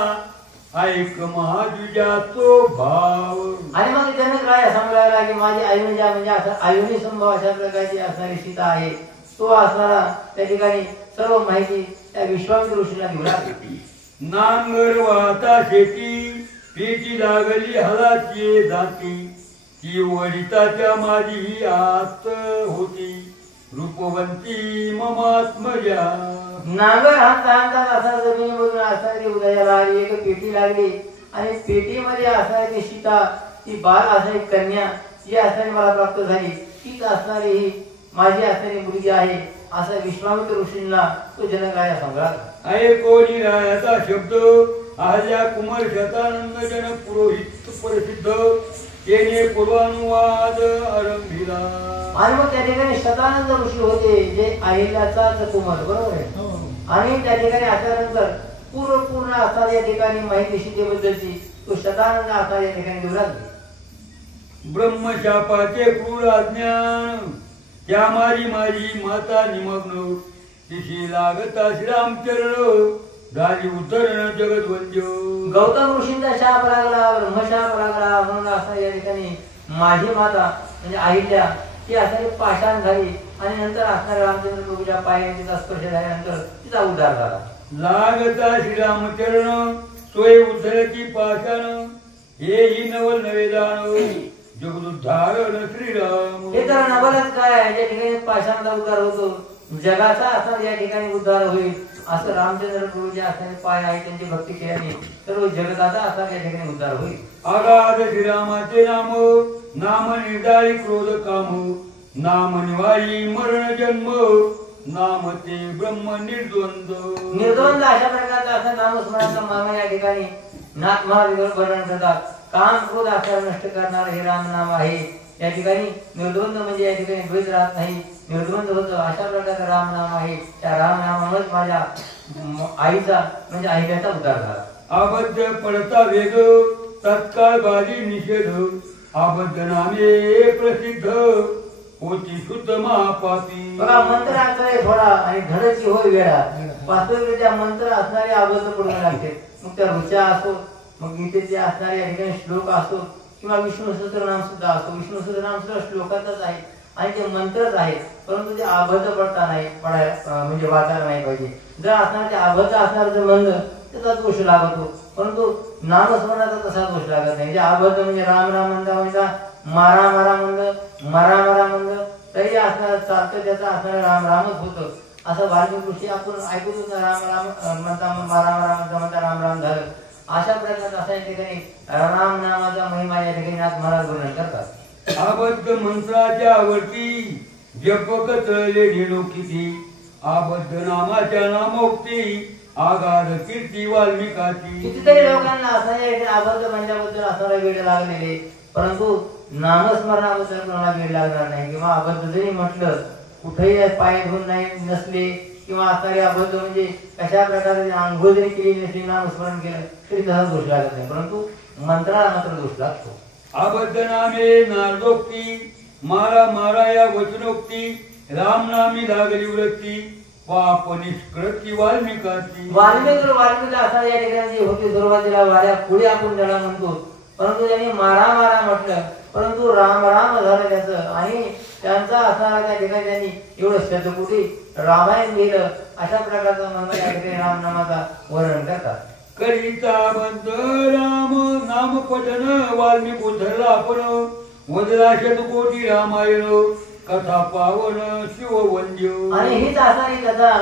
ऐक महाद्विजा तो भाव. आणि मग जनक राय सांगू लागला की माझी आयुनिजा म्हणजे असं आयुनी संभव अशा प्रकारची असणारी सीता आहे. तो असणारा त्या ठिकाणी सर्व माहिती त्या विश्वामित्र ऋषीला घेऊ लागली. नांगर वाहता शेती पेटी लागली हलाची जाती. ती वडिताच्या माझी ही आत होती रूपवंती ममात्मजा. नांगर हातात असा जमिनीमधून असणारी उदयाला आली. एक पेटी लागली आणि पेटीमध्ये असणारी सीता ती बाल असणारी कन्या जी असणारी मला प्राप्त झाली तीच असणारी ही माझी असणारी मुलगी आहे असा विश्वामित्र ऋषींना तो जनक राजा सांगला. ऐकोनी रायाचा शब्द अहल्या कुमार शतानंद जनक पुरोहित प्रसिद्ध येणे पूर्वानुवाद आरंभिला. आणि मग त्या ठिकाणी शतानंद ऋषी होते जे अहिल्याचाच कुमार बरोबर आहे. आणि त्या ठिकाणी असल्यानंतर पूर्ण असणाऱ्या या ठिकाणी माहिती सीतेबद्दलची तो शतानंद असणाऱ्या या ठिकाणी देऊ लागले. ब्रह्मशापाचे क्रूर अज्ञान त्या माझी माता निमग्न. तिशी लागता श्रीरामचरण झाली उतरण जगद्वंद्य. गौतम ऋषींचा शाप लागला ब्रह्मशाप लागला म्हणून असं या ठिकाणी माझी माता म्हणजे अहिल्या ती असणारी पाषाण झाली आणि नंतर असणाऱ्या रामचंद्र प्रभूच्या पायांचा स्पर्श झाल्यानंतर तिचा उद्धार झाला. लागता श्रीरामचरण सोय उद्धरती पाषाण हेही नवल नवेदान जगदुद्धारण श्रीराम. हे तर नवलच काय या ठिकाणी पाषाणाचा उद्धार होतो जगाचा असणार या ठिकाणी उद्धार होईल असं रामचंद्र प्रभू जे असणारे पाय आहे त्यांची भक्ती केल्याने सर्व जगताचा असणार या ठिकाणी उद्धार होईल. आगाध श्रीरामाचे नाम निर्धारी क्रोध काम नाम निवारी मरण जन्म नाम ते ब्रह्म निर्द्वंद अशा प्रकारचा असं नामस्मरणाचा मामा या ठिकाणी नाथ महाविगर वर्णन करतात. काम क्रोध आचार नष्ट करणार हे राम नाम आहे. या ठिकाणी निर्द्वंद म्हणजे या ठिकाणी द्वैत राहत नाही निर्द्वंद होतं अशा प्रकारचं राम नाम आहे. त्या राम नामामुळेच माझ्या आईचा म्हणजे अहिल्याचा उद्धार झाला. अबद्ध पडता वेग तत्काळ बाजी निषेध अबद्ध नामे प्रसिद्ध होती शुद्ध महापापी. बघा मंत्र असणारे थोडा आणि धडची होय वेळा. वास्तविकरित्या मंत्र असणारे अबद्ध पडून लागते. मग त्या ऋचा असो मग गीतेचे असणारे या ठिकाणी श्लोक असो किंवा विष्णू सहस्त्रनाम सुद्धा असो. विष्णू सहस्त्रनाम सुद्धा श्लोकातच आहे आणि ते मंत्रच आहेत परंतु ते अबद्ध पडता नाही म्हणजे वाचायला नाही पाहिजे. जर असणार ते अबद्ध असणार जर मंद त्याचा दोष लागतो परंतु नामस्मरणाचा तसा दोष लागत नाही. जे अबद्ध म्हणजे राम राम म्हणता मारा मारा म्हणलं तरी असणार चालतं त्याचा असणार राम रामच होतं. असं वाल्मिकी ऋषी आपण ऐकून राम राम म्हणता मारा मारा म्हणता राम राम झालं. अशा प्रकारचा अशा ठिकाणी राम नामाचा महिमा या ठिकाणी नाथ महाराज वर्णन करतात. अबद्ध मंत्राच्या वरती जपक तळले ढेलो किती अबद्ध नामाच्या नामोक्ती आगाध कीर्ती वाल्मिकाची. कितीतरी लोकांना असणारे अबद्ध म्हणल्याबद्दल असणारा वेळ लागलेले परंतु नामस्मरणाबद्दल कोणाला वेळ लागणार नाही. किंवा अबद्ध जरी म्हटलं कुठेही पाय धुवून नाही नसले किंवा असणारे अबद्ध म्हणजे कशा प्रकारे आंघोळ जरी केली नसली नामस्मरण केलं तरी तसा दोष लागत नाही परंतु मंत्राला मात्र दोष लागतो. अबद्ध नामे नारदोक्ती मारा मारा या वचनोक्ती राम नामी लागली वृत्ती पाप निष्कृती वाल्मिकाची. वाल्मिक असा या ठिकाणी जे होते सुरुवातीला वाड्या पुढे आपण त्याला म्हणतो परंतु त्यांनी मारा मारा म्हटलं परंतु राम राम झालं त्याचं आणि त्यांचा असणारा त्या ठिकाणी त्यांनी एवढं शतकोटी रामायण लिहिलं. अशा प्रकारचा महिमा या ठिकाणी राम नामाचा वर्णन करतात. करिता बद्ध राम नाम पठन वाल्मिक उद्धरला आपण वदला शतकोटी रामायण कथा पावन शिववंद्य. आणि हीच असणारी कथा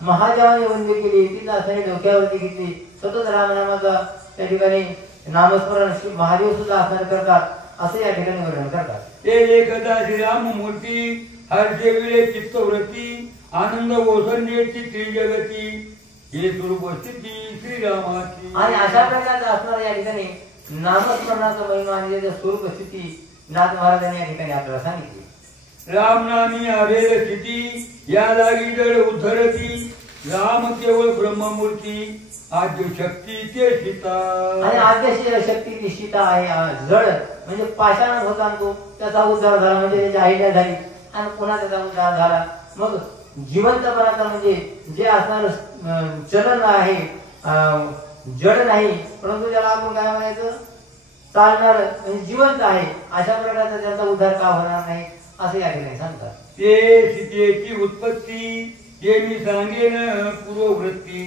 महादेवाने वंद्य केली तीच असणारी डोक्यावरती घेतली. सतत रामनामाचा त्या ठिकाणी नामस्मरण महादेव सुद्धा असणार करतात असं या ठिकाणी वर्णन करतात. ते एकदा श्रीराम मूर्ती हर्षे विळे चित्तवृत्ती आनंद ओसंडेची त्रिजगती हे स्वरूप स्थिती श्रीरामाची. आणि अशा प्रकारचं असणार या ठिकाणी नामस्मरणाचा महिमा आणि त्याचं स्वरूप स्थिती नाथ महाराजांनी या ठिकाणी आपल्याला सांगितली. रामनामी अभेद स्थिती या जागी जड उद्धरती राम केवळ ब्रह्ममूर्ती आद्य शक्ती ते सीता. आणि आद्य शक्ती ती सीता आहे. जड म्हणजे पाषाण होता तो त्याचा उद्धार झाला म्हणजे त्याची आहिल्या झाली आणि पुन्हा त्याचा उद्धार झाला. मग जिवंतपणाचा म्हणजे जे असणार चलन आहे जड नाही, परंतु त्याला आपण काय म्हणायचं, चालणार म्हणजे जिवंत आहे. अशा प्रकारचा त्याचा उद्धार का होणार नाही असं या ठिकाणी सांगतात. ते सीतेची उत्पत्ती जे मी सांगेन पूर्ववृत्ती,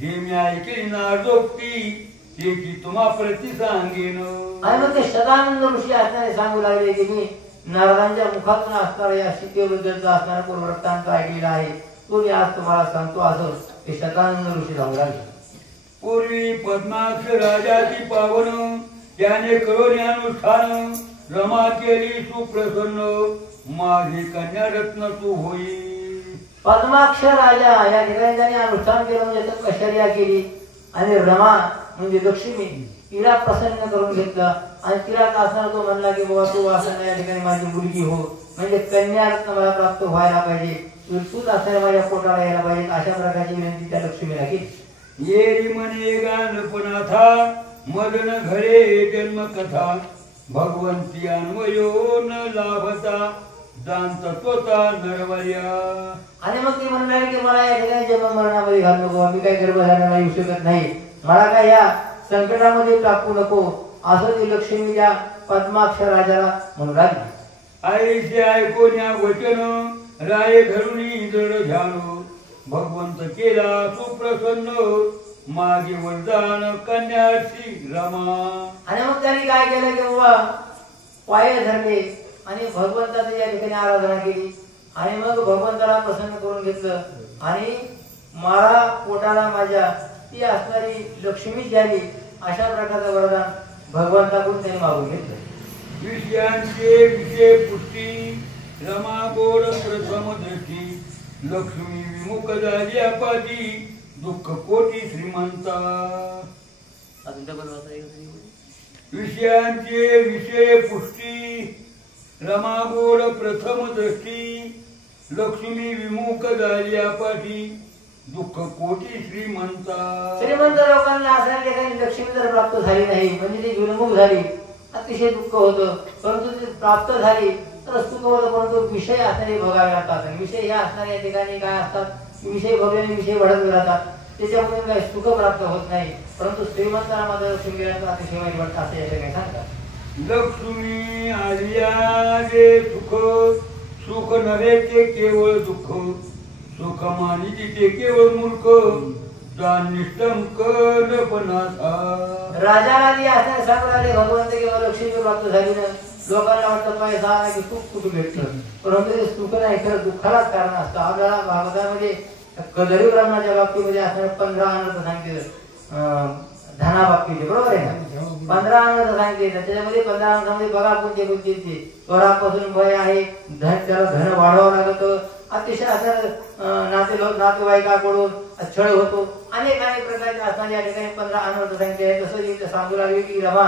जे मी ऐकेन नाजोक्ती त्याची तुम्हा प्रति सांगेन. आणि मग ते सदानंद ऋषी असणारे सांगू लागले की मी नारदांच्या मुखातून असणारा या सीतेबद्दलचा असणारा पूर्ववृत्तांत ऐकलेला आहे, तो मी आज तुम्हाला सांगतो असं ते सदानंद ऋषी सांगू लागले. पूर्वी पद्माक्ष राजाची पावन त्याने करोनी अनुष्ठान, रमा केली सुप्रसन्न माझी कन्या रत्न तू होई. पद्माक्ष राजा या ठिकाणी त्यांनी अनुष्ठान केलं म्हणजे तपश्चर्या केली आणि रमा म्हणजे लक्ष्मी तिला प्रसन्न करून घेतलं आणि तिला असणार तो म्हणला की बाबा तू असं या ठिकाणी माझी मुलगी हो, म्हणजे कन्या रत्न मला प्राप्त व्हायला पाहिजे, तूच असणाऱ्या माझ्या पोटाला यायला पाहिजे, अशा प्रकारची विनंती त्या लक्ष्मीला केली. येरी म्हणे गानपनाथा मदन घरे जन्म कथा, भगवंती अन्वयो न लाभता जाणत तोता नरवर्या. आणि मग ती म्हणणारी की मला या ठिकाणी जन्म मरणामध्ये घालू नको, मी काही गर्भधारणा येऊ शकत नाही, मला काय या संकटामध्ये टाकू नको, असं ती लक्ष्मी त्या पद्माक्ष राजाला म्हणू लागली. आईचे ऐकून या वचन राय धरुणी जड ध्यान, भगवंत केला सुप्रसन्न मागे वरदान कन्याची रमा. आणि मग त्यांनी काय केलं की बाबा पाय धरले आणि भगवंताची या ठिकाणी आराधना केली आणि मग भगवंताला प्रसन्न करून घेतलं आणि मला पोटाला माझ्या ती असणारी लक्ष्मी झाली, अशा प्रकारचं वरदान भगवंताकडून त्यांनी मागून घेतलं. विषयांचे विषय पुष्टी रमा गोड प्रथम दृष्टी, लक्ष्मी विमुख झाली अपादी दुःख कोटी श्रीमंता. विषयांचे विषय पुष्टी रमा गोड प्रथम दृष्टी, लक्ष्मी विमुख झाली अपादी दुःख कोटी श्रीमंता. श्रीमंत लोकांना असणाऱ्या ठिकाणी लक्ष्मी जर प्राप्त झाली नाही म्हणजे ती विमुख झाली, अतिशय दुःख होतं, परंतु ती प्राप्त झाली तर सुख होतं, परंतु विषय असणारे भोगावे लागतात. विषय या असणाऱ्या ठिकाणी काय असतात, विषय भोगल्याने विषय वाढत राहतात, त्याच्यामुळे काही सुख प्राप्त होत नाही, परंतु श्रीमंताला मात्र लक्ष्मी गेल्यानंतर अतिशय वाईट वाटतं असं या ठिकाणी सांगतात. लक्ष्मी आलिया जे सुख, सुख नव्हे ते केवळ दुःख, सुख मानिती ते केवळ मूर्ख जाण निष्ठंक नपनाथा. राजाला जी असणारे सांगू लागले भगवंत किंवा लक्ष्मी प्राप्त झाली ना, लोकांना वाटतं पैसा की सुख कुठे भेटतं, परंतु ते सुख नाही, खरं दुःखालाच कारण असतं. आपल्याला भागवतामध्ये कदरी ब्राह्मणाच्या बाबतीमध्ये असणारे 15 अनर्थ सांगितले, धना बाबतीचे, बरोबर आहे ना, 15 अनर्थ सांगितले. त्याच्यामध्ये 15 अनर्थामध्ये बघा कोणते कोणते, स्वरापासून भय आहे, त्याला धन वाढवावं लागतं, अतिशय असं नातेवाईकाकडून छळ होतो, अनेक प्रकारचे असणारे या ठिकाणी 15 अनर्थ सांगितले आहे. तसं इथे सांगू लागले की रमा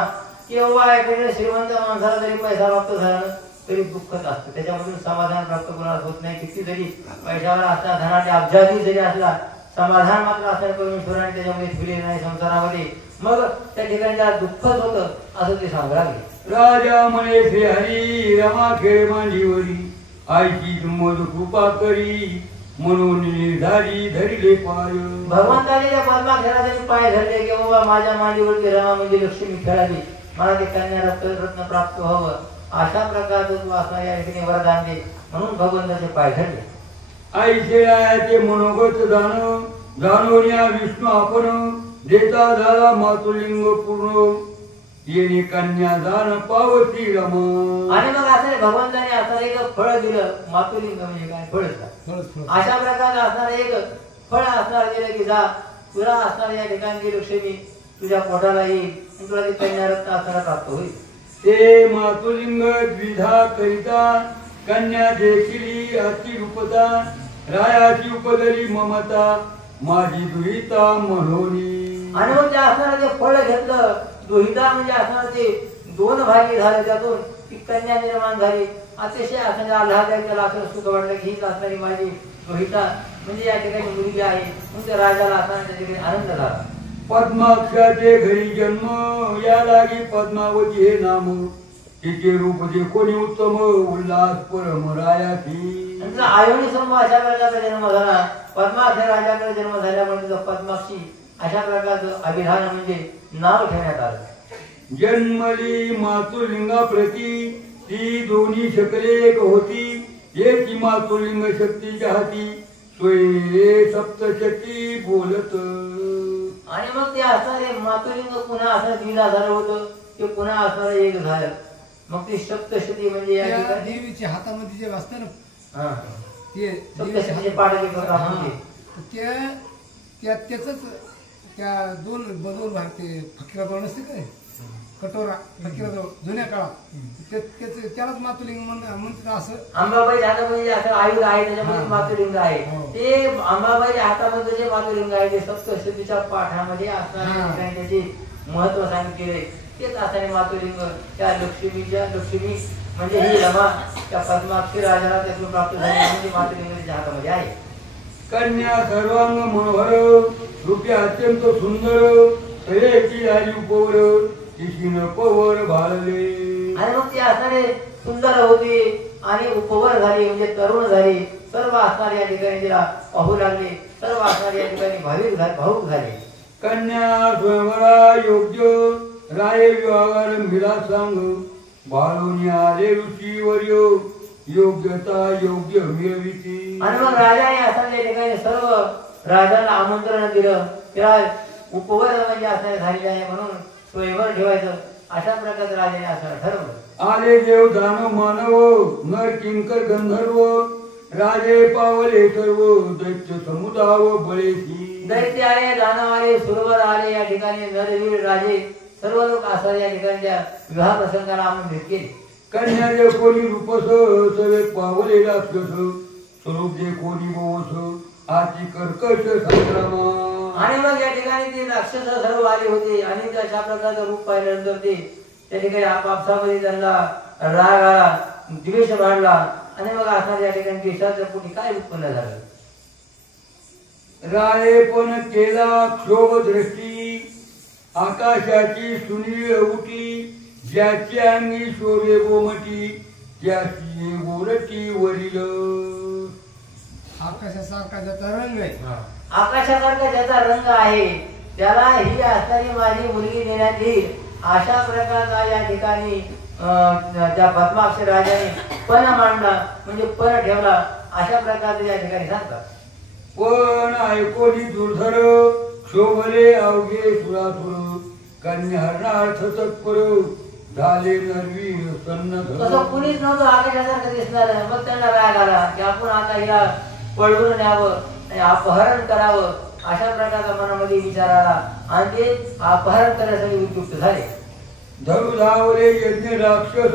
की बाबा एखाद्या श्रीमंत माणसाला जरी पैसा प्राप्त झाला तरी दुःखच असतं, त्याच्यामधून समाधान प्राप्त कोणाला होत नाही. किती जरी पैशावाला असला, धनाचे अब्जाधी जरी असला, समाधान मात्र असणाऱ्या परमेश्वराने त्याच्यामध्ये ठेवले नाही संसारामध्ये, मग त्या ठिकाणी त्याला दुःखच होतं असं ते सांगू लागले. राजा म्हणे श्री हरी रमा खेळ मांडीवरी, आईची मध कृपा करी म्हणून निर्धारी धरले पाय. भगवंताने त्या पद्माक्षराचे पाय धरले की बाबा माझ्या मांडीवरती रमा म्हणजे लक्ष्मी खेळाली, मला ते कन्या रत्न प्राप्त व्हावं, अशा प्रकारचं तू असणार या ठिकाणी वरदान दे, म्हणून भगवंताचे पाय धरले. आईचे रायाचे मनोगत जाणून या विष्णू आपण, देता झाला मातुलिंग पूर्ण येणे कन्या दान पावती रम. आणि मग असणारे भगवंताने असणारे एक फळ दिलं, मातुलिंग म्हणजे काय, फळ. अशा प्रकारचं असणारे एक फळ असणार दिलं की जा तुला असणार या ठिकाणी लक्ष्मी तुझ्या पोटाला येईल आणि तुला ते कन्या रत्न असणारा प्राप्त होईल. ते मातुलिंग द्विधा करिता कन्या देखील अतिरूपता, रायाची उपदली ममता माझी दुहिता म्हणून. आणि मग त्या असणारं ते फळ घेतलं, दुहिता म्हणजे असणार ते 2 भागी झाले, त्यातून ती कन्या निर्माण झाली. अतिशय असणारे आल्हादायक त्याला असं सुख वाटलं की हीच असणारी माझी दुहिता म्हणजे या ठिकाणी मुलगी आहे, मग त्या राजाला असणार त्या ठिकाणी आनंद झाला. पद्माक्षाचे घरी जन्म या लागी पद्मावती हे नाम, तिचे रूप जे कोणी उत्तम उल्हास परम रायाची. आयोनी समूह अशा प्रकारचा जन्म झाला. पद्माक्ष राजाकडे जन्म झाल्यामुळे तिचा पद्माक्षी अशा प्रकारचं अभिधान म्हणजे नाव ठेवण्यात आलं. जन्मली मातुलिंगाप्रती ती दोन्ही शकले एक होती. एकी मातुलिंग शक्तीच्या हाती सोये सप्तशती बोलत. आणि मग ते असणारे मातुलिंग पुन्हा असं 2000 झालं होतं, ते पुन्हा असणारं एक झालं. मग ती सप्तशती म्हणजे या त्या ठिकाणी देवीच्या हातामध्ये जे असतं ना हा ते सप्तशतीचे पाठ जे करतो आपण ते. त्याच त्या दोन भाग ते फकीराजवळ नसते काय कटोरा फकीराजवळ जुन्या काळात त्यालाच मातुलिंग म्हणतात. असं अंबाबाईच्या हातामध्ये जे असं आयुध आहे त्याच्यामध्ये मातुलिंग आहे. ते अंबाबाईच्या हातामध्ये जे मातुलिंग आहे ते सप्तशतीच्या पाठामध्ये असणारे त्याचे महत्व सांगितले. तेच असणारे मातुलिंग त्या लक्ष्मी म्हणजे ही रमा त्या पद्माक्षी राजाला त्यातून प्राप्त झाली म्हणजे मातुलिंग त्याच्या हातामध्ये आहे. कन्या सर्वांग मनोहर रूपी अत्यंत सुंदर तयाची झाली उपवर तिशीन पवर भालले. आणि मग ती असणारे सुंदर होती आणि उपवर झाली म्हणजे तरुण झाली. सर्व असणारे या ठिकाणी तिला पाहू लागले. सर्व असणारे या ठिकाणी भावुक झाले. कन्या स्वयंवरा योग्य राय विवाहार मिला सांग बाळून आले ऋषीवर्य योग्यता योग्य मिळविती. आणि मग राजाने असणाऱ्या ठिकाणी सर्व राजाला आमंत्रण दिलं. त्याला उपवर म्हणजे असणारे झालेले आहे म्हणून स्वयंवर ठेवायचं अशा प्रकारचं राजाने असं ठरवलं. आले देव दानव मानव नर किंकर गंधर्व राजे पावले सर्व दैत्य समुदाव बळेशी. दैत्य आले दानव आले सुरवर आले या ठिकाणी नरवीर राजे सर्व लोक असणारे या ठिकाणच्या विवाह प्रसंगाला आमंत्रित केले. कन्या जे कोणी रूपस सवे पावले राक्षस स्वरूप जे कोणी बोस आची कर्कश संग्रामा. आणि मग या ठिकाणी ते राक्षस सर्व आले होते आणि अशा प्रकारचं रूप पाहिल्यानंतर ते त्या ठिकाणी आपापसामध्ये त्यांना राग आला, द्वेष वाढला आणि मग असणाऱ्या या ठिकाणी देशाच्या पोटी काय उत्पन्न झालं. राळे पण केला क्षोभ दृष्टी आकाशाची सुनील उटी ज्याची अंगी शोभे गोमटी त्याची गोरटी वरील. आकाशासारखा ज्याचा रंग आहे आकाशासारखा ज्याचा रंग आहे त्याला ही असणारी माझी मुलगी देण्यात येईल अशा प्रकारचा या ठिकाणी त्या पद्माक्ष राजाने पण मांडला म्हणजे पण ठेवला अशा प्रकारचे या ठिकाणी सांगतात. पण ऐकोनी दुर्धर शोभले अवघे सुरासुर कन्याहरणार्थ तत्पर झाले नरवीर सन्नध. तसं कुणीच नव्हतं आकाशासारखं दिसणार. मग त्यांना राग आला की आपण आता हिला पळवून न्यावं आणि अपहरण करावं अशा प्रकारचा मनामध्ये विचार आला आणि ते अपहरण करण्यासाठी उद्युक्त झाले. धरू धावले यज्ञ राक्षस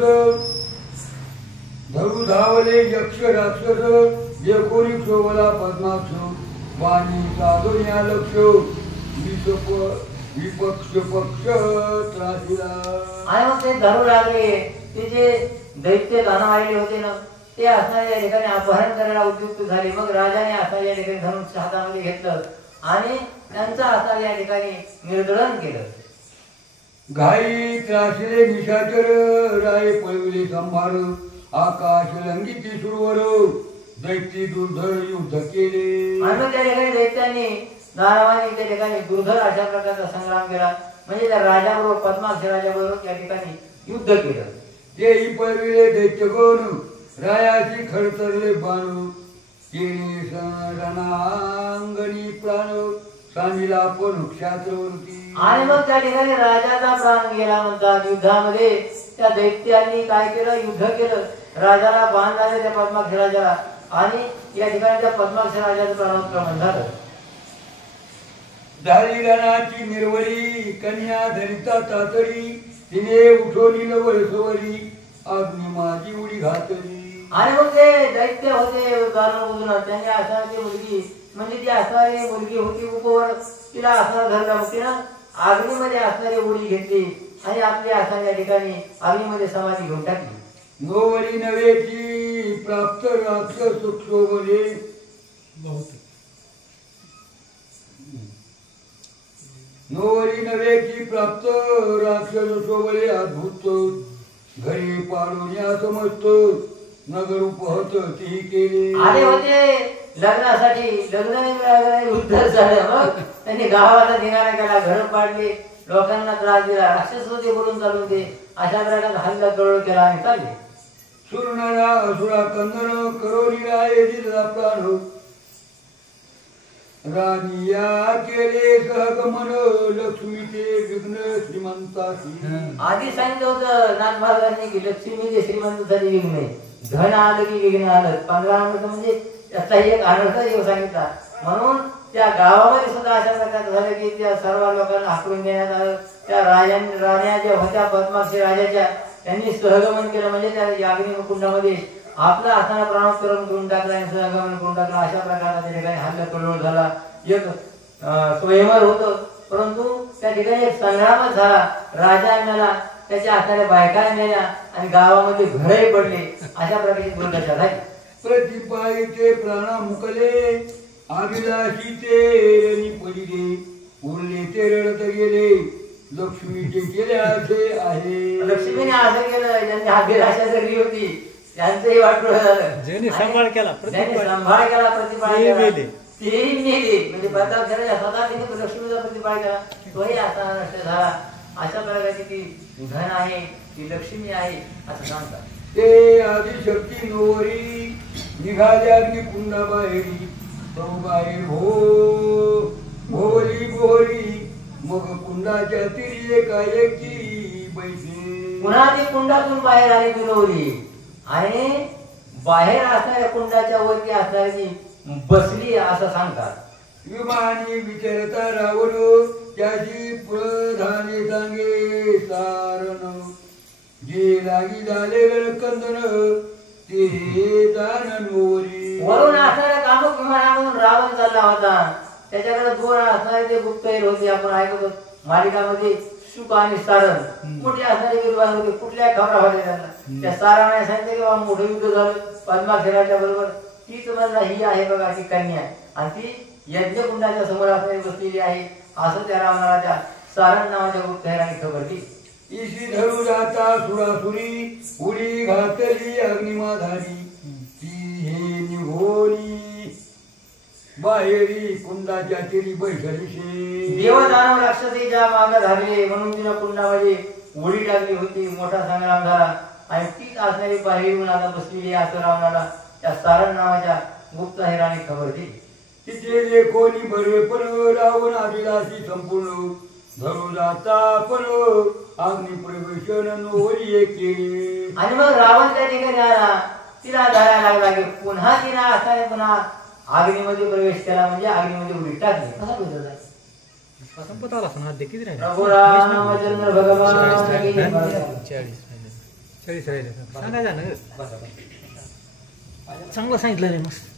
धरू धावले यक्ष राक्षस जे कोणी शोभला पद्माक्ष वाणी साधून लक्ष विपक्ष पक्ष त्रासिला. आणि मग ते धरू लागले. ते जे दैत्य दानव आलेले होते ना ते असणारे या ठिकाणी अपहरण करायला उद्युक्त झाले. मग राजाने असणारे या ठिकाणी धनुष्य हातामध्ये घेतलं आणि त्यांचं असणारे या ठिकाणी निर्दळन केलं. घाई त्रासले निशाचर राय पळविले संभार आकाश लंगिती सुरवर दैत्य दुर्धर युद्ध केले. आणि त्या ठिकाणी दैत्याने दानवाने त्या ठिकाणी दुर्धर अशा प्रकारचा संग्राम केला म्हणजे त्या राजाबरोबर पद्माक्ष राजाबरोबर या ठिकाणी युद्ध केलं. तेही पळविले दैत्यगण रायाची खडतरले बाण केले रणांगणी प्राण सांगिला पण क्षात्रवृत्ती. आणि मग त्या ठिकाणी राजाचा प्राण गेला म्हणतात. युद्धामध्ये त्या दैत्यांनी काय केलं युद्ध केलं. राजाला बाण झाले त्या पद्माक्ष राजाला आणि या ठिकाणी त्या पद्माक्ष राजाचं प्राणोत्क्रमण झालं. झाली रणाची निर्वरी कन्या धरिता तातडी तिने उठवली नवरसवरी अग्नी माझी उडी घातली. आणि मग ते दैत्य होते दानवबुद्धून त्यांनी असणारी मुलगी म्हणजे ती असणारी मुलगी होती उपवर तिला असणार धरला मग तिनं अग्नीमध्ये असणारी उडी घेतली आणि आपल्या असणाऱ्या या ठिकाणी अग्नीमध्ये समाधी घेऊन टाकली. नोवरी नव्हेची प्राप्त राक्षस क्षोभले नोवरी नव्हेची प्राप्त राक्षस शोभले अद्भुत घरी पाडून या समजत नगर उपहत ती केले. आले होते लग्नासाठी लग्न नाही मिळालं, उद्धर झालं. मग त्यांनी गावाला धिंगाणा केला, घर पाडले, लोकांना त्रास दिला, राक्षस होते बोलून चालून ते अशा प्रकारे हल्ला कळवळ केला आणि चालले. सुरणारा असुरा कंदन करोली राये दिला प्राण रानिया केले सहगमन लक्ष्मीचे विघ्न श्रीमंताची. आधी सांगितलं होतं नाथ महाराजांनी की लक्ष्मीचे श्रीमंतासाठी विघ्न आहे, धन आलं की विघ्न आलं. 15 अनर्थ म्हणजे त्याचा एक अनर्थ येऊ सांगितला. म्हणून त्या गावामध्ये सुद्धा अशा प्रकारे झालं की त्या सर्व लोकांना हाकलून देण्यात आलं. त्या राण्या ज्या होत्या पद्माक्षी राजाच्या, त्यांनी सहगमन केलं म्हणजे त्या अग्निकुंडामध्ये आपला असताना प्राणोत्तरण करून टाकला आणि सहगमन करून टाकला. अशा प्रकारचा त्या ठिकाणी हल्ला कल्लोळ झाला. एक स्वयंवर होतं, परंतु त्या ठिकाणी एक संग्रामच झाला. राजा मेला, त्याच्या हाताने बायका मेल्या आणि गावामध्ये घरही पडले. अशा प्रकारची दुर्दशा झाली. प्रतिपाईचे प्राणा मुकले अभिलाषीचे रणी पडिले उरले ते रडत गेले लक्ष्मीचे केले असे आहे. लक्ष्मीने असं केलं, ज्यांनी अभिलाषा जगली होती त्यांचंही वाटोळं झालं. ज्यांनी सांभाळ केला सांभाळ केला, प्रतिपाळ केला, तेही नेले. म्हणजे प्रताप झाला स्वतः तिने लक्ष्मीचा प्रतिपाळ केला, तोही असा नष्ट झाला. अशा प्रकारची ती धन आहे, ती लक्ष्मी आहे असं सांगतात. ते आदिशक्ती नोरी निघाले अग्निकुंडा बाहेरी बाहेर भोवली भोवली मग कुंडाच्या तिरी एकाएकी बैसे. पुन्हा ती कुंडातून बाहेर आली बिनवली आणि बाहेर असणाऱ्या कुंडाच्या वरती असणारी बसली असं सांगतात. विमानी विचारता रावण त्याची प्रधाने सांगे सारण जे लागी झाले कंदन ते दान नोरी. वरून असणाऱ्या कामुक विमानामधून रावण चालला होता. त्याच्याकडे 2 असणारे ते गुप्तहेर होते. आपण ऐकतो मालिकामध्ये शुक आणि सारण मोठे असणारे विद्वान होते. कुठल्या खबरा होत्या त्यांना. त्या साराने सांगितलं की बाबा मोठं युद्ध झालं पद्माक्षराच्या बरोबर. तीच म्हणला ही आहे बघा ती कन्या आणि ती यज्ञकुंडाच्या समोर असणारी बसलेली आहे असं त्या रावणाला सारण नावाच्या गुप्तहेराने खबर दिली. इशी धरू जाता सुरासुरी उडी घातली अग्निमाधारी ती हे निघोनी बाहेरी कुंडाच्या तिरी बैठली. देवदानव राक्षसीच्या मागे धारले म्हणून तिनं कुंडामध्ये उडी टाकली होती. मोठा संग्राम झाला आणि तीच असणारी बाहेरून आता बसलेली असं रावणाला त्या सारण नावाच्या गुप्तहेराने खबर दिली. तिथे कोणी बरे पण रावण आदिलासी संपूर्ण धरू जाता पण अग्निप्रवेशन नोरी केले. आणि मग रावण त्या ठिकाणी आला, तिला धरायला लागला की पुन्हा तिला असताना पुन्हा अग्नीमध्ये प्रवेश केला म्हणजे अग्नीमध्ये उडी टाकली. कसा बदल आहे? संपत आला असं हात किती प्रभू रामचंद्र भगवान 40 राहिले सांगायचं ना. चांगलं सांगितलं रे मस्त.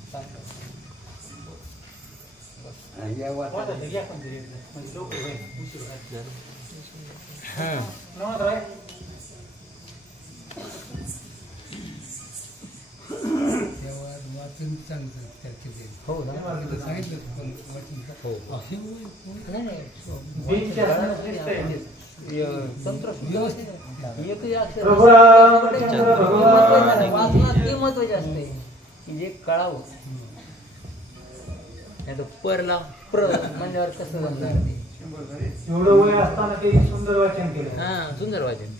हो सांगितलं प्रभू रामचंद्र भगवान ते महत्वाचे असते जे कळावं. परला प्र म्हणल्यावर कसं म्हणणार. एवढं वय असताना ते सुंदर वाचन केलं. हा सुंदर वाचन.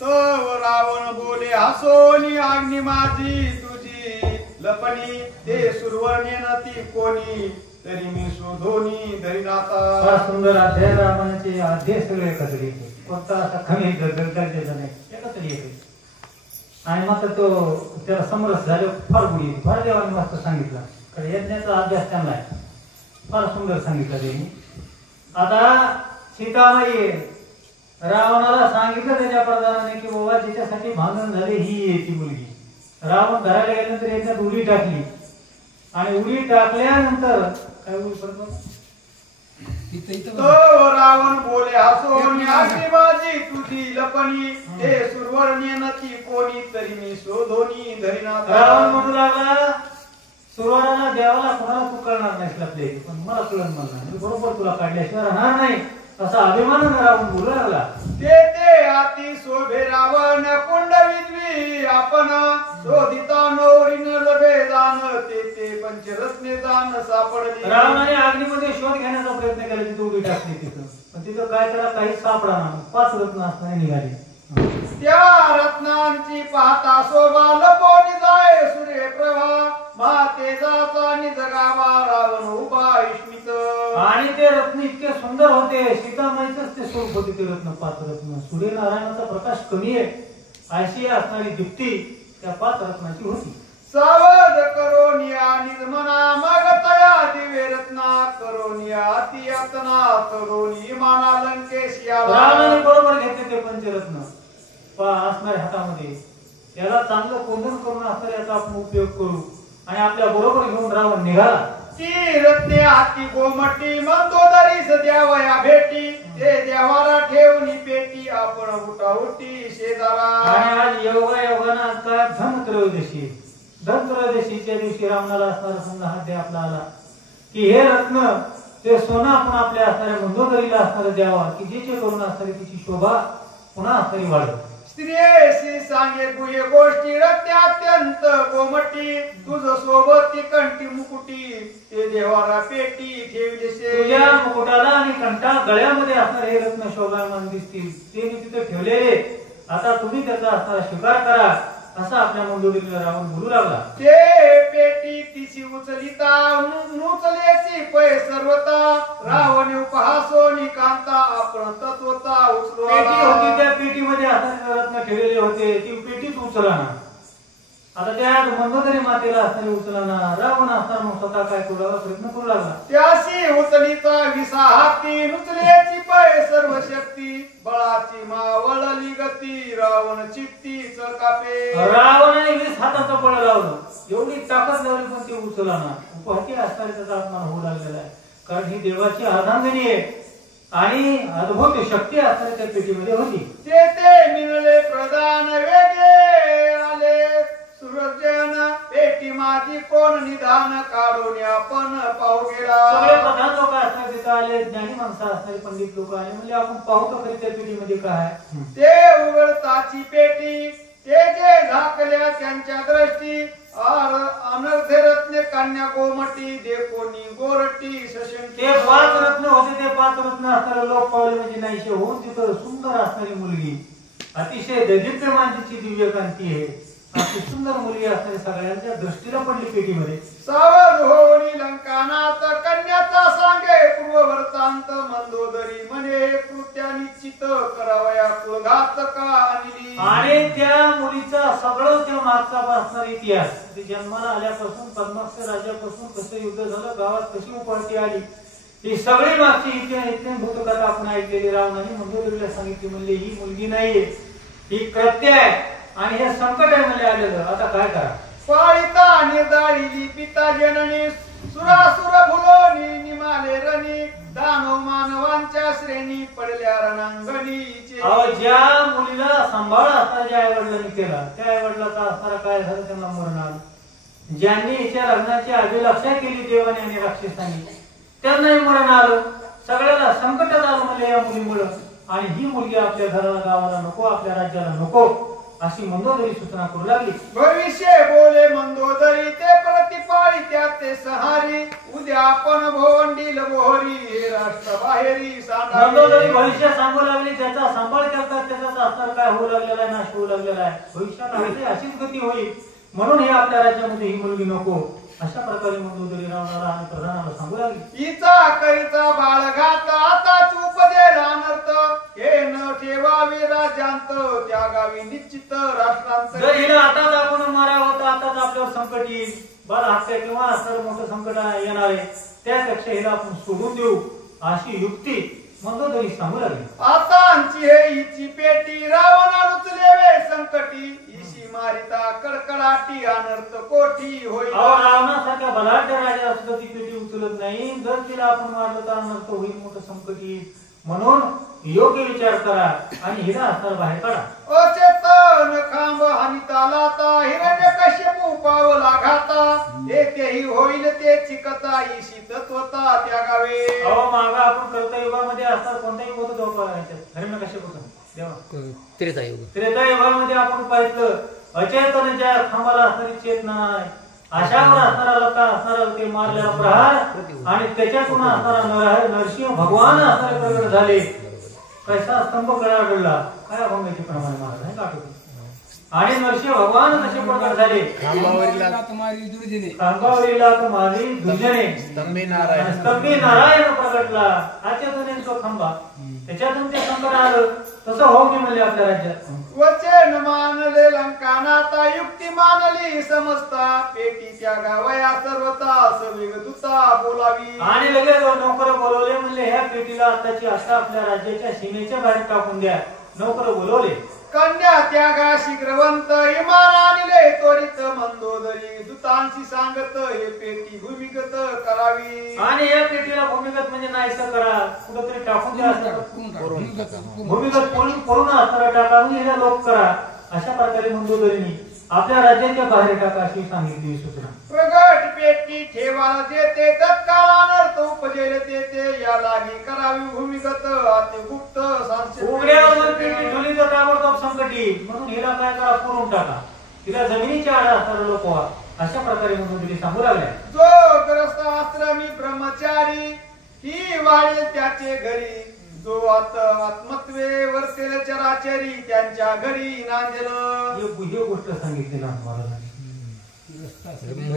तो रावण बोले हसोनी अग्नि माझी तुझी लपणी ते सुरवर्णेन ती कोणी तरी मी शोधोनी धरीनाता. सुंदर अध्याय रामायणाचे अध्याय सगळे एकत्र येते. कोणता असा कमी दर्जाचा नाही, एकत्र येते. आणि मात्र तो त्याला समरस झाले फार गुढी फार देवाने मस्त सांगितला. कारण यज्ञाचा अभ्यास त्यांना आहे फार सुंदर सांगितलं त्यांनी. आता सीतामाई रावणाला सांगितलं त्याच्या प्रधानाने की बाबा तिच्यासाठी भांडण झाले ही येते मुलगी. रावण घराला गेल्यानंतर यज्ञात उडी टाकली आणि उडी टाकल्यानंतर काय तो रावण बोले हसोनी अग्नि माझी तुझी लपणी ते सुरवर्णेन ती कोणी तरी मी शोधोनी धरीनाता. रावण म्हणू लागला सुरवराला देवाला कोणाला तू करणार नाहीस लपले पण मला कळण म्हणणार मी बरोबर तुला काढल्याशिवाय राहणार नाही असा अभिमानाने रावण बोलू लागला. ते अति शोभे रावण कुंड विद्वी आपण शोधिता नोरीन लभे जाण ते पंचरत्ने जाण सापडली. रावणाने अग्नीमध्ये शोध घेण्याचा प्रयत्न केला, तिथे उडी टाकली तिथं, पण तिथं काय त्याला काही सापडा ना. 5 रत्न असणारे निघाले. त्या रत्नांची पाहता शोभा लपोनी जाय सूर्य प्रभा माते जाता नि जगावा रावण उभा इष्मित. आणि ते रत्न इतके सुंदर होते, सीतामाईचंच ते स्वरूप होते ते रत्न. 5 रत्न, सूर्यनारायणाचा प्रकाश कमी आहे अशी असणारी दीप्ती त्या 5 रत्नाची होती. सावध करोनिया निर्मना मग तया दिवे रत्ना करोनिया अति यातना करोनी माना लंकेश रावणाने बरोबर घेतले ते पंचरत्न असणारे हातामध्ये. त्याला चांगलं कोंदण करून असणारे याचा आपण उपयोग करू आणि आपल्या बरोबर घेऊन रावण निघाला. ती रत्ने हाती गोमटी मंदोदरीस द्यावया भेटी ते देवाला ठेवणी पेटी आपण उठाउटी शेजारा. आणि आज योगायोगानं आज काय धनत्रयोदशी, धनत्रयोदशीच्या दिवशी रावणाला असणारा समजा हात आपला आला की हे रत्न ते सोनं आपण आपल्या असणाऱ्या मंदोदरीला असणारं द्यावा की जे करून असणारी तिची शोभा पुन्हा असणारी वाढव. स्त्रियेशी सांगे गुह्य गोष्टी रत्ने अत्यंत गोमटी तुझ सोबती कंठी मुकुटी ते देवाला पेटी ठेवलेसे. तुझ्या मुकुटाला आणि कंठा गळ्यामध्ये असणारे हे रत्न शोभायमान दिसतील, ते मी तिथे ठेवलेले. आता तुम्ही त्याचा असणारा स्वीकार करा असा आपल्या मंदोदरीला रावण बोलू लागला. ते पेटी तिची उचलिता नुचल्याची पै सर्वता रावण उपहासोनी कांता आपण तत्वता उचलू. पेटी होती, त्या पेटीमध्ये असणारे रत्न ठेवलेले होते, ती पेटीच उचलाना. आता त्या मंदोदरी मातेला असणारे उचलाना. रावण असताना मग स्वतः काय करू लागला, प्रयत्न करू लागला. त्याशी उचलिता विसा हाती नुचल्याची पै सर्व शक्ती बळाची मावळली गती रावण चित्ती चकापे. रावणाने 20 हाताचं बळ लावलं, एवढी ताकद लावली पण ती उचलाना. उपहाती असणारे त्याचा अपमान होऊ लागलेला आहे, कारण ही देवाची अर्धांगिनी आहे आणि अद्भुत शक्ती असणारी त्या पेटीमध्ये होती. ते मिळले प्रधान वेगे आले सुरजन पेटी माझी कोण निधान काढून आपण पाहू गेला. सगळे प्रधान लोक असणारे तिथं आले, ज्ञानी माणसं असणारे पंडित लोक आले, म्हणजे आपण पाहतो खरी त्या पेटीमध्ये काय. ते उघडताची पेटी ते जे झाकल्या त्यांच्या दृष्टी अनर्धे रत्ने कन्या गोमटी देखोनी गोरटी सशंकी. ते 5 रत्न होते, ते 5 रत्न असणारे लोक पावले म्हणजे नाहीशे होऊन तिथं सुंदर असणारी मुलगी, अतिशय दैदिप्यमान तिची दिव्य कांती आहे, अशी सुंदर मुलगी असणारी सगळ्यांच्या दृष्टीला पडली पेटीमध्ये. सावध होणी लंकानाथ कन्याचा सांगे पूर्व वृत्तांत मंदोदरी म्हणे कृत्या निश्चित करावया कुलघातका आणली. आणि त्या मुलीचा सगळं त्या मागचा असणारा इतिहास, ती जन्माला आल्यापासून पद्माक्ष राजापासून कसं युद्ध झालं, गावात कशी उपळती आली, ही सगळी मागची इथे भूतकथा आपण ऐकलेली. रावणाने मंदोदरीला सांगितली, म्हणले ही मुलगी नाहीये, ही कृत्य आहे आणि हे संकट आहे म्हणजे आलेलं. आता काय करा. पाळिता निदाळिली पिता जननी सुरासुर भुलोनी निमाले रणी दानव मानवांच्या श्रेणी पडल्या रणांगणीचे. ज्या मुलीला सांभाळ असताना ज्या आई वडिलांनी केला, त्या आई वडिलाचा असणारा काय झालं, त्यांना मरण आलं. ज्यांनी हिच्या लग्नाची अभिलाषा केली देवाने आणि राक्षसांनी, त्यांनाही मरण आलं. सगळ्याला संकट आलं म्हणजे या मुलीमुळं. आणि ही मुलगी आपल्या घराला गावाला नको, आपल्या राज्याला नको अशी मंदोदरी सूचना करू लागली. भविष्य बोले मंदोदरी ते प्रतिपाळी त्यात ते सहारी उद्या आपण भोवंडील बोहरी हे राष्ट्र बाहेरी मंदोदरी भविष्य सांगू लागली, त्याचा सांभाळ करतात, त्याचा असणार काय होऊ लागलेला आहे, नाश होऊ लागलेला आहे, भविष्यात अशीच गती होईल, म्हणून हे आपल्या राज्यामध्ये ही मुलगी नको अशा प्रकारे मंदोदरी रावणाला आणि प्रधानाला सांगू लागली. हिचा करीचा बाळघात आता चूप देला अनर्थ हे न ठेवावे राज्यांत त्या गावी निश्चित राष्ट्रांत. जर हिला आताच आपण मारावं तर आताच आपल्यावर संकट येईल, बरं हत्या किंवा असं मोठं संकट येणार आहे, त्यापेक्षा हिला आपण सोडून देऊ अशी युक्ती मंदोदरी सांगू लागली. आता हे हिची पेटी रावणा उचलेवे संकटी मारिता कडकडाटी अनर्थ कोठी होईल. रावणासारख्या बलाढ्य राजा सुद्धा ती पेटी उचलत नाही, जर तिला आपण मारलं तर अनर्थ होईल, मोठं संकट येईल, म्हणून योग्य विचार करा आणि हिला असणार बाहेर काढा. अचेतन खांब हानिता लाता हिरण्य कश्यपू पावला घाता तेही होईल त्याची कथा ईशी तत्वता त्या गावे. मागा आपण कर्तयुगामध्ये असतात कोणताही बोलतो हिरण्य कश्यपूचा त्रेतायुगामध्ये आपण पाहिलं अचेतनाच्या खांबाला असणारी चेतना नाही, अशावर असणारा लता असणारा ते मारलेला प्रहार आणि त्याच्यातून असणारा नरसिंह भगवान असणारे प्रगट झाले. कैसा स्तंभ कडाडला काय अभंगाचे प्रमाणे महाराज नाही का? आणि नरसिंह भगवान कसे प्रकट झाले? खांबावरील लाथ मारी दुर्जने, खांबावरील लाथ मारी दुर्जने, स्तंभी नारायण, स्तंभी नारायण प्रकटला. आचेतने तो खांबा त्याच्यातून ते संकट आलं. तसं होऊ नये म्हणले आपल्या राज्यात. वचन मानले लंकानाता, युक्ती मानली समजता, पेटी त्या गावया सर्वता सवेगदूता बोलावी. आणि लगेच नोकर बोलवले म्हणले ह्या पेटीला आताची आता आपल्या राज्याच्या सीमेच्या बाहेर टाकून द्या. नोकर बोलवले. कन्या त्यागा शीघ्रवंत, इमान आणले त्वरित मंदोदरी, दूतांशी सांगत हे पेटी भूमिगत करावी. आणि या पेटीला भूमिगत म्हणजे नाहीसं करा, कुठंतरी टाकून द्या. भूमिगत करून असणारा टाका हिला लोक करा. अशा प्रकारे मंदोदरीने आपल्या राज्याच्या बाहेर टाका अशी सांगितली सूचना. प्रगट पेटी ठेवायला देते, तत्काळ अनर्थ उपजेल देते, या लागी करावी भूमिगत अति गुप्त उघड्यावर पेटी ठेवली तर ताबडतोब संकटी, म्हणून हिला काय करा पुरून टाका. तिला जमिनीच्या आड असणारे लोक व्हा. अशा प्रकारे मंदोदरी सांगू लागल्या. जो ग्रस्त आश्रमी ब्रह्मचारी ही वाढेल त्याचे घरी, जो आत्मत्वे वर्तेल चराचरी त्यांच्या घरी नांदेल. ही गोष्ट सांगितली ना महाराजांनी.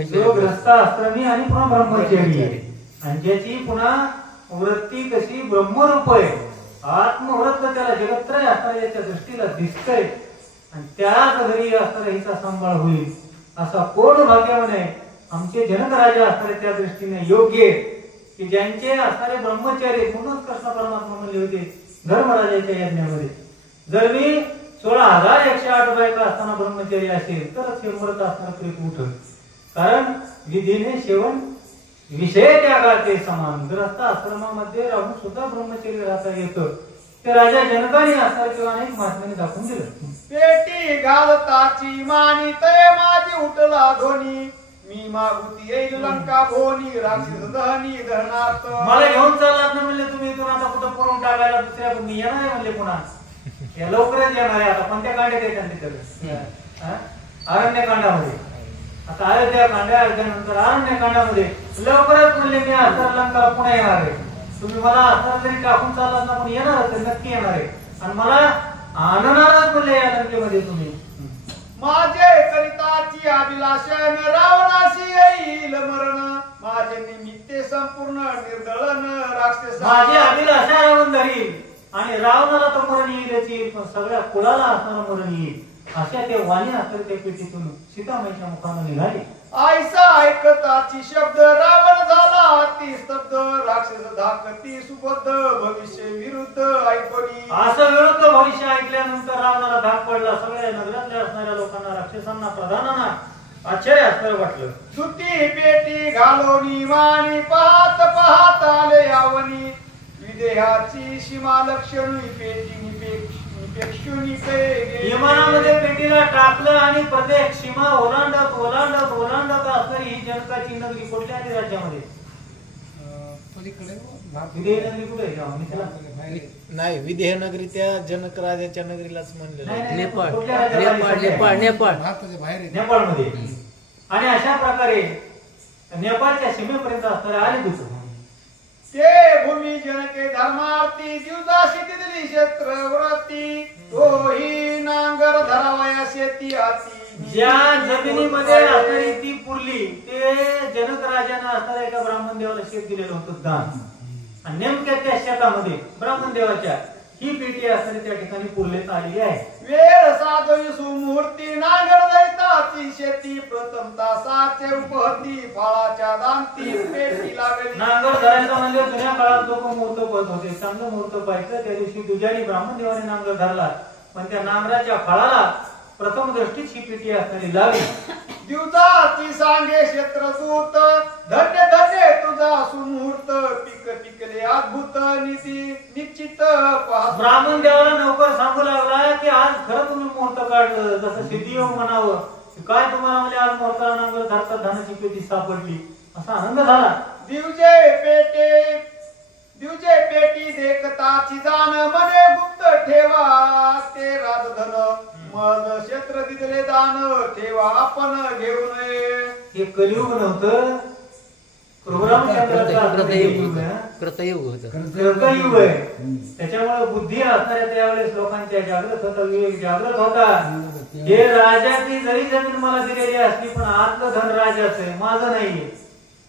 जो ग्रस्त आश्रमी आणि पुन्हा ब्रह्मचारी आहे आणि ज्याची पुन्हा वृत्ती कशी ब्रह्मरूप आहे, आत्मवृत्त त्याला जगत्रय असणाऱ्या याच्या दृष्टीला दिसतंय आणि त्याच घरी असणारा हिचा सांभाळ होईल. असा कोण भाग्यवान आहे? आमचे जनक राजा असणारे त्या दृष्टीने योग्य की ज्यांचे असणारे ब्रह्मचारी. म्हणूनच कृष्ण परमात्मा म्हणले होते धर्मराजाच्या यज्ञामध्ये, जर मी 16,108 बायका असताना ब्रह्मचारी असेल तर 100 असणारा प्रेत उठल. कारण विधीने सेवन विषय त्यागाचे समान. ग्रस्त आश्रमामध्ये राहून सुद्धा ब्रह्मचारी राहता येतं. ते राजा जनकाने असणार किंवा अनेक महात्म्याने दाखवून दिलं. पेटी घालताची मानी तय माझी उठला ध्वनी, मी मागुती येईल लंका भोनी, राक्षस दहनी धरणार्थ. मला घेऊन चाललात ना म्हणले तुम्ही इथून आता कुठं पुरून टाकायला दुसऱ्या मी येणार आहे म्हणले. पुन्हा लवकरच येणार आहे. आता कोणत्या कांड्यात येतात तिथे? अरण्यकांडामध्ये. आता अयोध्या कांड्यानंतर अरण्यकांडामध्ये लवकरच म्हणले मी असर लंका पुन्हा येणार आहे. तुम्ही मला असर जरी टाकून चाललात ना पण येणार तर नक्की येणार आहे आणि मला आणणारच म्हणले या लंकेमध्ये तुम्ही. माझे करिताची अभिलाषण रावणाशी येईल मरण, माझे निमित्ते संपूर्ण निर्दळन राक्षस. माझी अभिलाषा रावण धरील आणि रावणाला तर मरण येईल, पण सगळ्या कुळाला असणारं मरण येईल. अशा ते वाणी असणारे त्या पेटीतून सीतामाईच्या मुखानं निघाले. आयसा ऐकताची शब्द रावण झाला अति स्तब्ध, राक्षस धाकती सुबद्ध भविष्य विरुद्ध ऐकोनी. असं विरुद्ध भविष्य ऐकल्यानंतर रावणाला धाक पडला. सगळ्या नगरातल्या असणाऱ्या लोकांना, राक्षसांना, प्रधानांना आश्चर्य असं वाटलं. सुती पेटी घालोनी वाणी, पाहत पाहत आले यावनी, विदेहाची सीमा लक्षणी पेटी विमानामध्ये पेटीला टाकलं आणि प्रत्येक सीमा ओलांडत ओलांडत ओलांडत असणारी ही जनकाची नगरी कुठल्या राज्यामध्ये? विदेह नगरी कुठे आहे? नाही, विदेह नगरी त्या जनक राजाच्या नगरीलाच म्हणलेलं. नेपाळ नेपाळमध्ये. आणि अशा प्रकारे नेपाळच्या सीमेपर्यंत असणारे आले दूत. ते भूमी जनके धर्मार्थी, जीवदासी दिली क्षेत्रव्रती, तोही नांगर धरावया शेती आती. ज्या जमिनीमध्ये असणारी ती पुरली ते जनक राजाने असणाऱ्या एका ब्राह्मण देवाला शेत दिलेलं होतं दान. आणि नेमक्या त्या शेतामध्ये ब्राह्मण देवाच्या ही पेटी असणारी त्या ठिकाणी पुरलेत आलेली आहे. वेळ साधवी सुमुहूर्ती, नांगर दैताची शेती, प्रथम तासाचे उपहती, फळाच्या दांती पेटी लागली. नांगर धरायचा म्हणजे जुन्या काळात लोक मुहूर्त पळत होते. चांगलं मुहूर्त पाहायचं. त्या दिवशी दुजारी ब्राह्मण देवाने नांगर धरला, पण त्या नांगराच्या फळाला प्रथम दृष्टीच ही पेटी असणारी लागली. दिवसाची सांगे क्षेत्रदूत, धन्य धन्य तुझा सुमुहूर्त, पिक पिकले अद्भुत नीती निश्चित. ब्राह्मण देवाला नौकर सांगू लागला की आज खरं तुम्ही मुहूर्त काढलं, जसं सिद्धियोग म्हणावं. काय तुम्हाला म्हणजे आज मुहूर्ताला नांगर धरता धानाची पेटी सापडली, असा आनंद झाला. तुझे पेटी देखताची जाण मने गुप्त ठेवा ते राजधन मग क्षेत्र दिले दान ठेवा आपण घेऊ नये. हे कलियुग नव्हतं, कृतयुग होत. कृतयुग आहे. त्याच्यामुळे बुद्धी असणाऱ्या त्यावेळेस लोकांच्या जागृत होता, विवेक जागृत होता. हे राजाची जरी जमीन मला दिलेली असली पण आतलं धन राजाचं आहे, माझं नाहीये.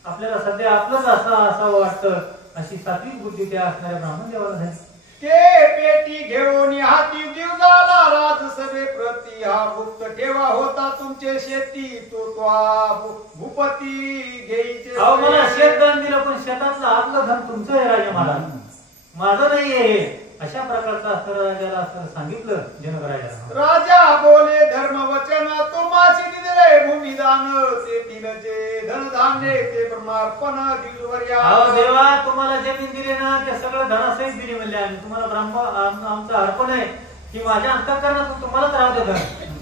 आपल्याला सध्या आपलंच असावं वाटतं, अशी सात्विक बुद्धी त्या असणाऱ्या ब्राह्मण देवाला झाली. ते पेटी घेऊन हाती दिवसाला राजसभे प्रती हा गुप्त ठेवा होता तुमचे शेती तो भूपती घेईचे. अहो मला शेतदान दिलं पण शेतातलं आतलं धन तुमचं आहे राजा, मला माझं नाहीये हे. अशा प्रकारचं असं राजाला असं सांगितलं जनक राजाला. राजा बोले धर्म वचन तुम्हाशी दिले भूमिदान ते दिलचे धनधान्य ते ब्रह्मार्पण दिलवर्या. अहो देवा तुम्हाला जमीन दिली ना ते सगळं धनासहित दिली म्हणले आम्ही तुम्हाला. आमचं अर्पण आहे की माझ्या अंतःकरणातून तुम्हालाच राहू दे धन.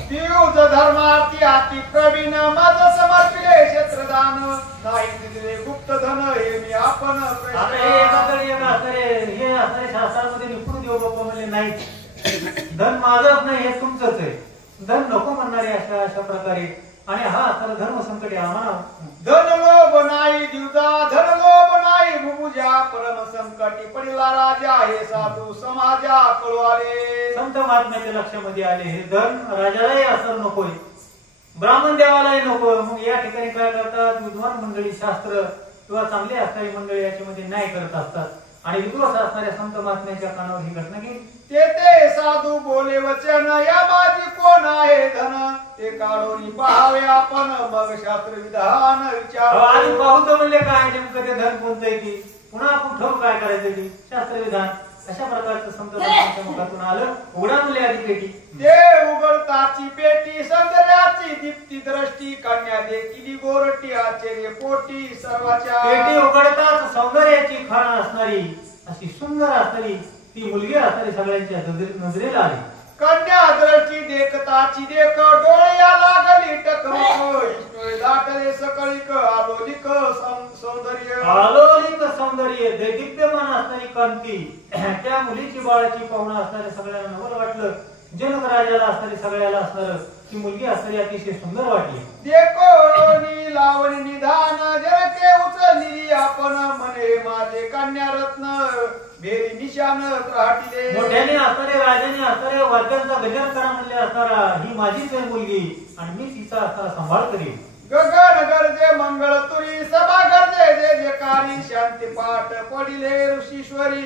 पियूज धर्मार्थी अति प्रवीण मद समर्पिले क्षेत्रदान नाही दिले गुप्त धन हे मी आपण आता हे एकाकडे एक असणारे हे असणारे शास्त्रामध्ये निपुण देव बाबा म्हणले नाही, धन माझंच नाही हे तुमचंच आहे. धन नको म्हणणारे अशा प्रकारे. आणि हा असणारा धर्म संकट आम्हाला धन लोभ नाही दिवजा धन लोभ नाही भुभुजा परम संकटी पडिला राजा हे साधू समाजा कळू आले. संत महात्म्याच्या लक्षामध्ये आले हे धन राजालाही असर नकोय, ब्राह्मण देवालाही नको. मग या ठिकाणी काय करतात, विद्वान मंडळी शास्त्र किंवा चांगली असणारी मंडळी याच्यामध्ये न्याय करत असतात आणि विद्वास असणाऱ्या संत महात्म्याच्या कानावर ही घटना गेली. ते साधू बोले वचन या माझी कोण आहे धन ते काढून पाहावे आपण मग शास्त्र विधान विचार. आधी पाहतो म्हणले काय नेमकं ते धन कोणतं आहे की पुन्हा आपण ठरवू काय करायचं की शास्त्र विधान. अशा प्रकारचं संत महात्म्याच्या मुखातून आलं. उघडा म्हणले आधी पेटी. ते उघडताची पेटी सौंदर्याची दीप्ती दृष्टी कन्या देखील गोरटी आश्चर्य पोटी सर्वाच्या. पेटी उघडताच सौंदर्याची खाण असणारी अशी सुंदर असणारी ती मुलगी असणारी सगळ्यांच्या नजरेला आली. कन्या दृष्टी देखताची देख डोळ्या लागली टकमक दाटले सकळीक आलोलिक सौंदर्य. आलोलिक सौंदर्य दैदिप्यमान असणारी कांती त्या मुलीची बाळाची पाहुणा असणाऱ्या सगळ्यांना नवल वाटलं. जनक राजाला असणारी सगळ्याला असणार ती मुलगी असणारी अतिशय सुंदर वाटली. देखोनी लावणी निधान जरके उचलली आपण म्हणे माझे कन्या रत्न भेरी निशान राहटिले. मोठ्याने असणारे राजाने असणारे वाद्यांचा गजर करा म्हणले असणारा ही माझीच आहे मुलगी आणि मी तिचा असणारा सांभाळ करीन. गगन गरजे मंगळ तुरी सभा गरजे जे जयकारी शांती पाठ पडिले ऋषीश्वरी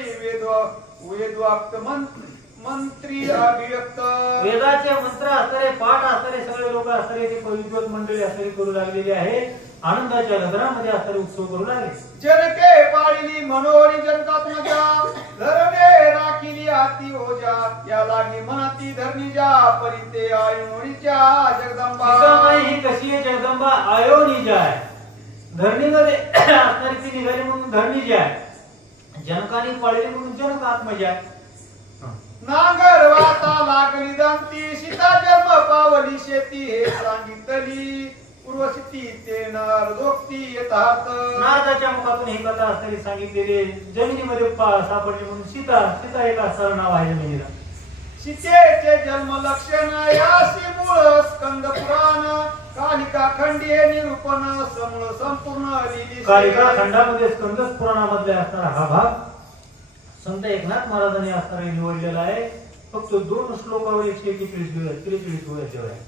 वेदवाक्त मंत्री अभिव्यक्त. वेदाचे मंत्र असणारे पाठ असणारे सगळे लोक असणारे ते विद्वत मंडळी असणारी करू लागलेली आहे. आनंदाच्या नगरामध्ये असणारे उत्सव करू लागले. जनके पाळिली मनोरी जनकात्मजा धरणे राखिली आती ओजा या लागी मनाती धरणीजा परिते आयोनीच्या जगदंबा. सीतामाई ही कशी आहे जगदंबा आयोनीजा आहे. धरणीमध्ये असणारी ती निघाली म्हणून धरणी आहे. जनकाने पाळली म्हणून जनकात्मजा आहे. नांगर वाता लागली दंती सीता जन्म पावली शेती हे सांगितली पूर्वस्थिती ते नारदोक्ती यथार्थ. नारदाच्या मुखातून ही कथा असणारी सांगितलेली जमिनीमध्ये सापडली म्हणून सीता एक असणारं नाव आहे जमिनीला. सीतेचे जन्म लक्षण यासी मूळ स्कंद पुराण कालिका खंडी हे निरूपण समूळ संपूर्ण लिहिली. कालिका खंडामध्ये स्कंद पुराणामध्ये असणारा हा भाग संत एकनाथ महाराजांनी असणारा निवडलेला आहे. फक्त 2 श्लोकावर 143 वेळ आहे.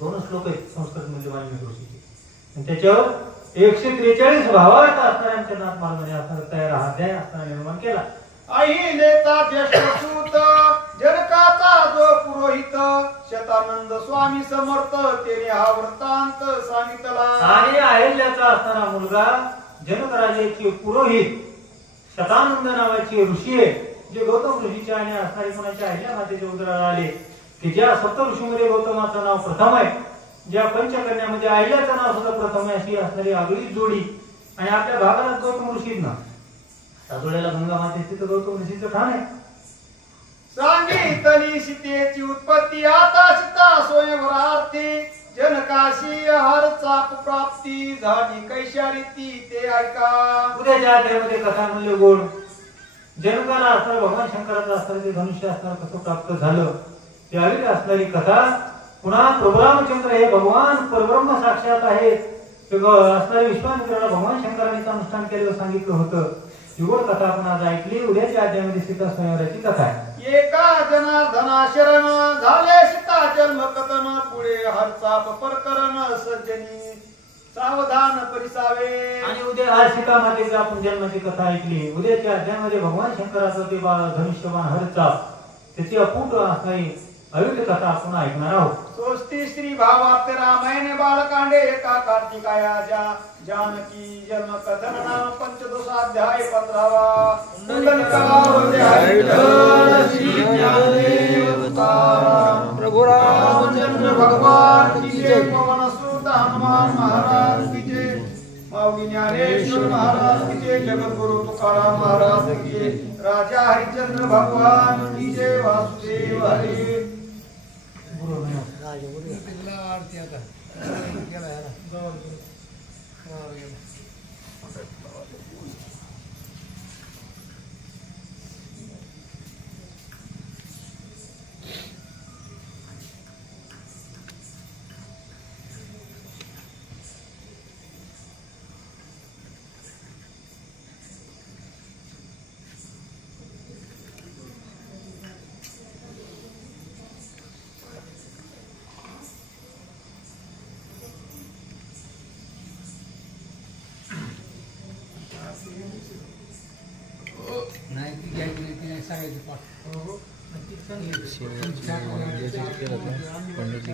2 श्लोक आहेत संस्कृत मध्ये वाल्मिकी ऋषीचे. त्याच्यावर 143 भावार्थ असणाऱ्या नाथ महाराजांनी असणारा तयार हा अध्याय असणारा निर्माण केला. अहिलेचा ज्येष्ठसूत जनकाचा जो पुरोहित शतानंद स्वामी समर्थ तेने हा वृत्तांत सांगितला. आणि अहिल्याचा असणारा मुलगा जनक राजाचे पुरोहित शतानंद नावाचे ऋषी आहे जे गौतम ऋषीच्या आणि असणारी कोणाच्या अहिल्या मातेच्या उदराला आले की ज्या सप्त ऋषीमध्ये गौतमाचं नाव प्रथम आहे, ज्या पंचकन्यामध्ये अहिल्याचं नाव सुद्धा प्रथम आहे अशी असणारी आगळी जोडी. आणि आपल्या भागात गौतम ऋषीच ना साजोड्याला गंगा माते तिथं गौतम ऋषीचं ठाण आहे. सांगितली सीतेची उत्पत्ती आता सीता स्वयंवरार्थी जनकाशी हरचा प्राप्ती झाली कैशा रीती ते ऐका. उद्याच्या अध्यायामध्ये कथा म्हणले गोड जनकाला असणारं भगवान शंकराचं असणारं ते धनुष्य असणारं कसं प्राप्त झालं त्यावेळी असणारी कथा पुन्हा प्रभू रामचंद्र हे भगवान परब्रह्म साक्षात आहेत असणारे विश्वामित्राला भगवान शंकराने अनुष्ठान केलं सांगितलं होतं ही गोड कथा आपण आज ऐकली. उद्याच्या अध्यायामध्ये सीता स्वयंवराची कथा आहे. एका जनार्दना शरण झाले सीता जन्म कथन पुढे हरचाप प्रकरण सज्जनी सावधान परिसावे. आणि उद्या आज सीता मातेची आपण जन्माची कथा ऐकली. उद्याच्या अध्यायामध्ये भगवान शंकराचं ते धनुष्यबाण हरचाप त्याची अपूट असणारी अयुध कथा आपण ऐकणार आहोत. स्वस्ती श्री भावार्थ रामायण बालकांडे एका कार्तिकायाच्या जानकी जन्म कथन नाम पंचदशाध्याय 15वा. प्रभु रामचंद्र भगवान की जय. पवन सुत हनुमान महाराज की जय. माऊली ज्ञानेश्वर महाराज की जय. जगद्गुरु तुकाराम महाराज की जय. राजा हरिश्चंद्र भगवान की जय. वासुदेव हरी. आरती आता गेला याला गावाला गेला. नाही ती घ्यायची नाही, ती नाही सांगायची पाठ. पंडित